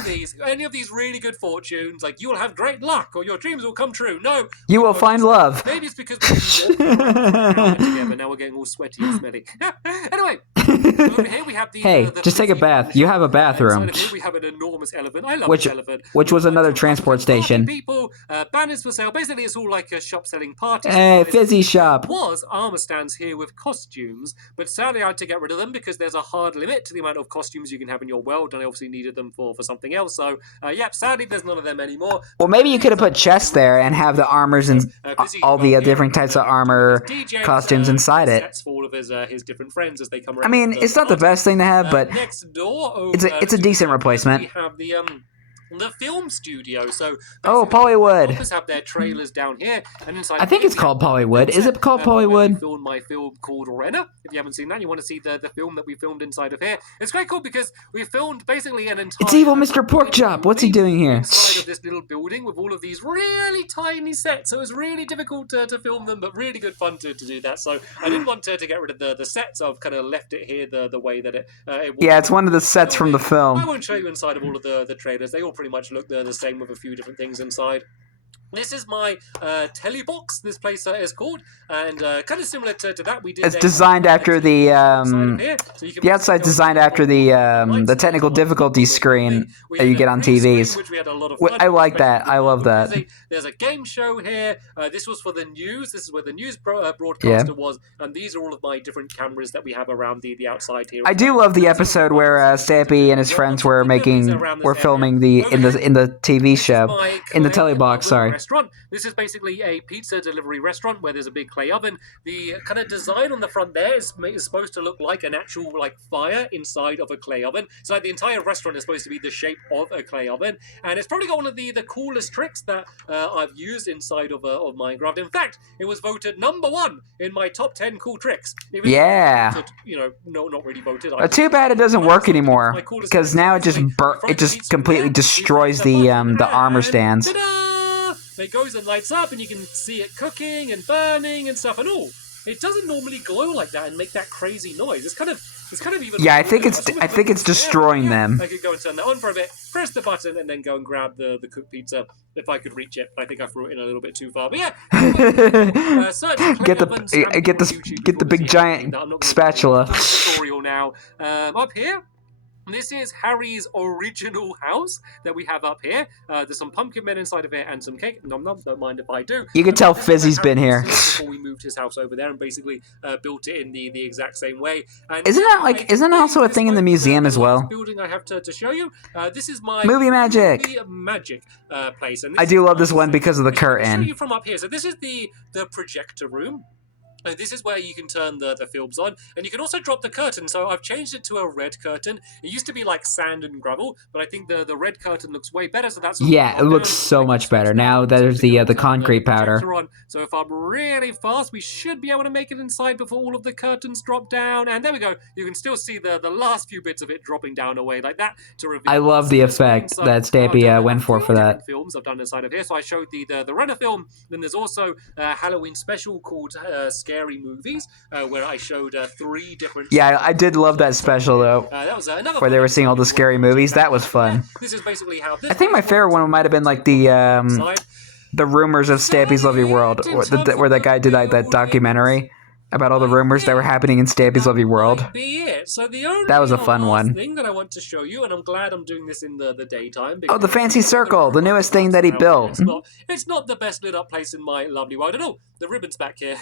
Any of these really good fortunes, like you will have great luck or your dreams will come true. No. You will find love. Maybe it's because we're together. Now we're getting all sweaty and smelly. Anyway, over here we have the... Hey, just take a bath. You have a bathroom. Inside of here we have an enormous elephant. I love this elephant. Which was another transport station. People, banners for sale. Basically, it's all like a shop selling parties. Hey, fizzy shop. There was armor stands here with costumes, but sadly I had to get rid of them because there's a hard limit to the amount of costumes you can have in your world, and I obviously needed them for something else. So, sadly there's none of them anymore. Well, maybe you could have put chests there and have the armors and all the different types of armor costumes inside it. Sets for all of his different friends as they come around. I mean, it's not the best thing to have, but next door, it's a decent replacement. We have the film studio. So Pollywood. Office have their trailers down here, and inside I think it's called Pollywood. Is it called Pollywood? I filmed my film called Renner. If you haven't seen that, you want to see the film that we filmed inside of here. It's quite cool because we filmed basically an entire... It's evil Mr. Porkchop. What's he doing here? Inside of this little building with all of these really tiny sets. So it was really difficult to film them, but really good fun to do that. So I didn't want to get rid of the sets. I've kind of left it here the way that it was. Yeah, it's one of the sets from the film. I won't show you inside of all of the trailers. They all pretty much look the same with a few different things inside. This is my telebox, this place is called, and kind of similar to that. We did. It's designed after the outside designed after the technical difficulty screen that you get on TVs. I like that. I love that. There's a game show here. This was for the news. This is where the news broadcaster was, and these are all of my different cameras that we have around the outside here. I do love the episode where Stampy and his friends were filming in the TV show in the telebox. Sorry. Restaurant. This is basically a pizza delivery restaurant where there's a big clay oven. The kind of design on the front there is supposed to look like an actual fire inside of a clay oven. So the entire restaurant is supposed to be the shape of a clay oven, and it's probably got one of the coolest tricks that I've used inside of Minecraft. In fact, it was voted #1 in my top 10 cool tricks. Yeah. Not really voted. Too bad it doesn't work anymore because now it just completely destroys the armor stands. It goes and lights up, and you can see it cooking and burning and stuff and all. It doesn't normally glow like that and make that crazy noise. It's kind of even... Yeah, I think it's destroying them. I could go and turn that on for a bit, press the button, and then go and grab the cooked pizza if I could reach it. I think I threw it in a little bit too far, but yeah. Get the big giant spatula. Tutorial now. Up here. This is Harry's original house that we have up here. There's some pumpkin men inside of it and some cake. Nom nom, don't mind if I do. You can tell Fizzy's been here. Before we moved his house over there and basically built it in the exact same way. And isn't that also a thing in the museum as well? Building I have to show you. This is my movie magic place. And I do love this one because of the curtain. I'll show you from up here. So this is the projector room. This is where you can turn the films on, and you can also drop the curtain. So I've changed it to a red curtain. It used to be like sand and gravel, but I think the red curtain looks way better. So that's Yeah, it looks so much better. Now there's the concrete powder. On. So if I'm really fast, we should be able to make it inside before all of the curtains drop down. And there we go. You can still see the last few bits of it dropping down away like that to reveal. I love the effect that Stampy went for that. Films I've done inside of here. So I showed the runner film. Then there's also a Halloween special called Scary Movies, where I showed 3 different. Yeah, I did love that special though. That was another. Where they were seeing all the scary movies. That was fun. This is basically how. I think my favorite one might have been like the rumors of Stampy's Lovely World, where that guy did that documentary about all the rumors that were happening in Stampy's Lovely World. So the only that was a fun one. Thing that I want to show you, and I'm glad I'm doing this in the daytime. Oh, the fancy circle, the newest thing that he built. It's not the best lit up place in my lovely world at all. The ribbon's back here.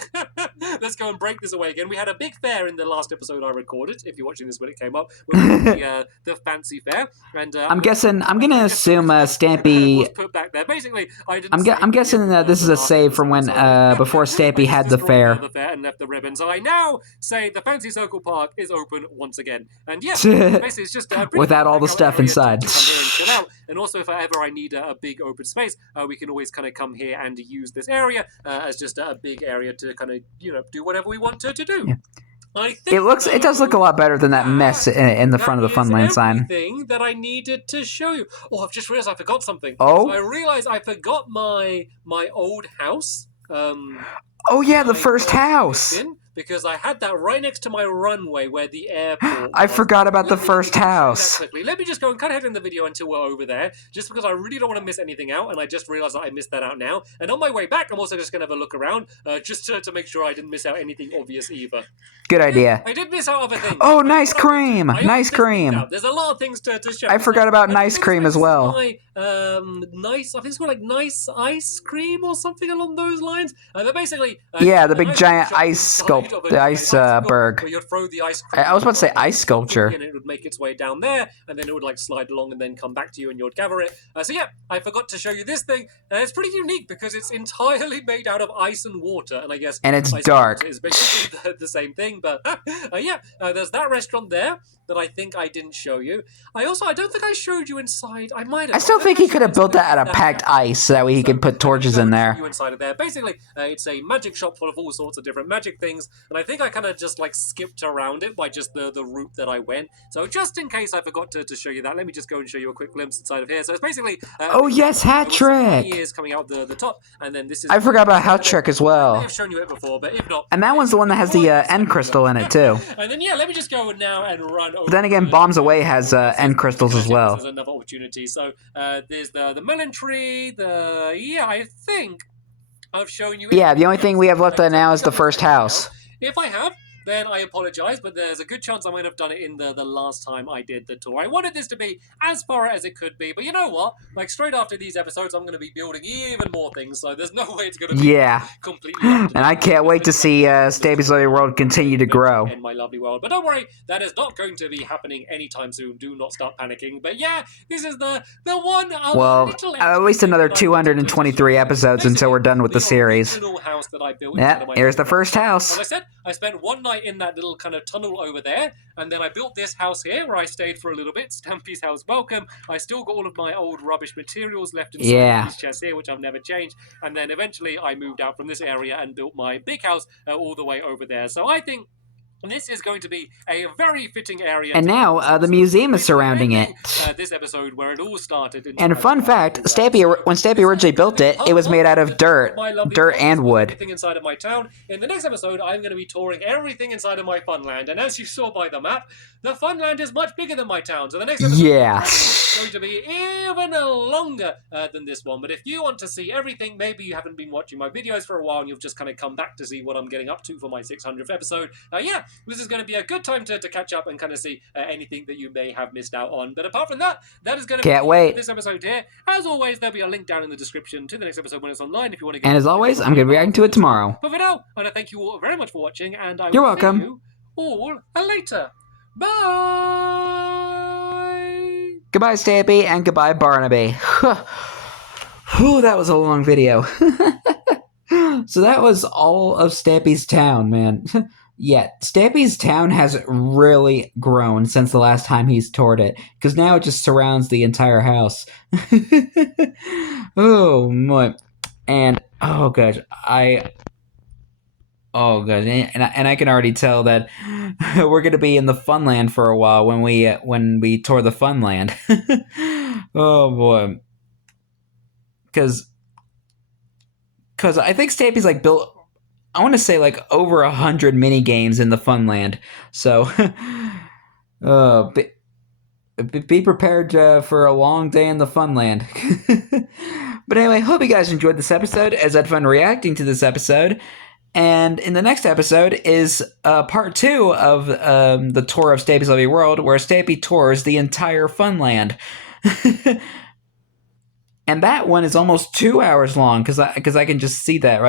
Let's go and break this away again. We had a big fair in the last episode I recorded, if you're watching this when it came up. The fancy fair. And I'm gonna assume Stampy was put back there. Basically, I'm guessing that this is a save from when before Stampy had the fair. And left the ribbon. So I now say the Fancy Circle Park is open once again. And yeah, basically it's just without all the stuff inside. To come here and chill out. And also if ever I need a big open space, we can always kind of come here and use this area as just a big area to kind of, do whatever we want to do. Yeah. It does look a lot better than that mess in the front of the Funland sign. Everything that I needed to show you. Oh, I've just realized I forgot something. Oh? So I realized I forgot my old house. Oh yeah, the first house. Because I had that right next to my runway where the airport I forgot about the first house. Let me just go and cut ahead in the video until we're over there, just because I really don't want to miss anything out, and I just realized that I missed that out now. And on my way back, I'm also just going to have a look around, just to make sure I didn't miss out anything obvious either. Good idea. I did miss out other things. Oh, nice cream! Nice cream! There's a lot of things to show. I forgot about nice cream as well. I think it's called like nice ice cream or something along those lines. But basically... yeah, the big giant ice sculpt. The iceberg. Where you'd throw the ice cream. I was about to say ice sculpture. And it would make its way down there, and then it would like slide along and then come back to you and you'd gather it. So yeah, I forgot to show you this thing. It's pretty unique because it's entirely made out of ice and water, and I guess... And it's dark. It's basically the same thing, but yeah, there's that restaurant there that I think I didn't show you. I don't think I showed you inside. I might have. I still think he could have built that out of packed ice so that way he could put torches in there. You inside of there. Basically, it's a magic shop full of all sorts of different magic things, and I think I kind of just like skipped around it by just the route that I went. So just in case I forgot to show you that, let me just go and show you a quick glimpse inside of here. So it's basically... oh yes, hat trick! Ears coming out the top, and then this is... I forgot about hat trick as well. I've shown you it before, but if not... And that one's the one that has the end crystal in it too. And then yeah, let me just go now and run over... But then again, Bombs Away has end crystals as well. There's another opportunity. So there's the melon tree, I think I've shown you... Yeah, the only thing we have left now is the first house. If I have, then I apologize, but there's a good chance I might have done it in the last time I did the tour. I wanted this to be as far as it could be, but you know what? Like, straight after these episodes, I'm going to be building even more things, so there's no way it's going to be completely... And I can't wait to see Stampy's Lovely World continue to grow. In my lovely world. But don't worry, that is not going to be happening anytime soon. Do not start panicking. But yeah, this is the one... Well, at least another 223 episodes until we're done with the series. House that I built. Yeah, here's the first house. As I said, I spent one night in that little kind of tunnel over there, and then I built this house here where I stayed for a little bit. Stampy's house welcome. I still got all of my old rubbish materials left inside these chests here, which I've never changed. And then eventually I moved out from this area and built my big house all the way over there. So I think this is going to be a very fitting area. And now the museum is surrounding it. This episode where it all started. And a fun fact, when Stampy originally built it, it was made out of dirt and wood. Everything inside of my town. In the next episode, I'm going to be touring everything inside of my Funland. And as you saw by the map, the Funland is much bigger than my town. So the next episode is going to be even longer than this one. But if you want to see everything, maybe you haven't been watching my videos for a while and you've just kind of come back to see what I'm getting up to for my 600th episode. Yeah, this is going to be a good time to catch up and kind of see anything that you may have missed out on. But apart from that, that is going to be this episode here. As always, there'll be a link down in the description to the next episode when it's online if you want to go. And as always, I'm going to be reacting to it tomorrow. But for now, I want to thank you all very much for watching, and I You're will welcome. see you all later. Bye! Goodbye, Stampy, and goodbye, Barnaby. Whew, that was a long video. So that was all of Stampy's town, man. Yeah, Stampy's town has really grown since the last time he's toured it, because now it just surrounds the entire house. Oh my! And oh gosh, and I can already tell that we're gonna be in the Funland for a while when we tour the Funland. Oh boy, because I think Stampy's like built. I want to say like over 100 mini games in the Funland. So, be prepared for a long day in the Funland. But anyway, hope you guys enjoyed this episode, as I had fun reacting to this episode. And in the next episode is part 2 of the tour of Stampy's Lovely World, where Stampy tours the entire Funland. And that one is almost 2 hours long, because I can just see that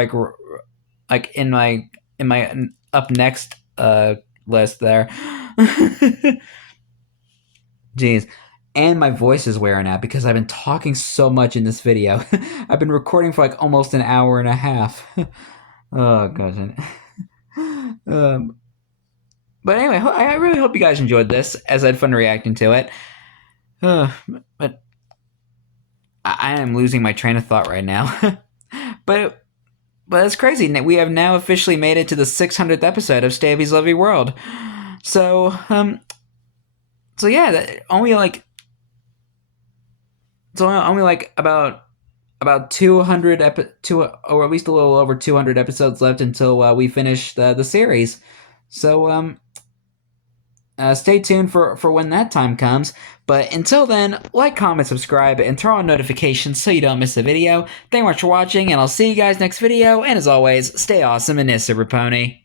like in my up next list there. Jeez. And my voice is wearing out because I've been talking so much in this video. I've been recording for like almost an hour and a half. Oh gosh. But anyway, I really hope you guys enjoyed this, as I had fun reacting to it. But I am losing my train of thought right now. But that's crazy. We have now officially made it to the 600th episode of Stampy's Lovely World. So yeah, only like about 200 or at least a little over 200 episodes left until we finish the series. So stay tuned for when that time comes. But until then, like, comment, subscribe, and turn on notifications so you don't miss a video. Thank you much for watching, and I'll see you guys next video. And as always, stay awesome and Nissa Raponi.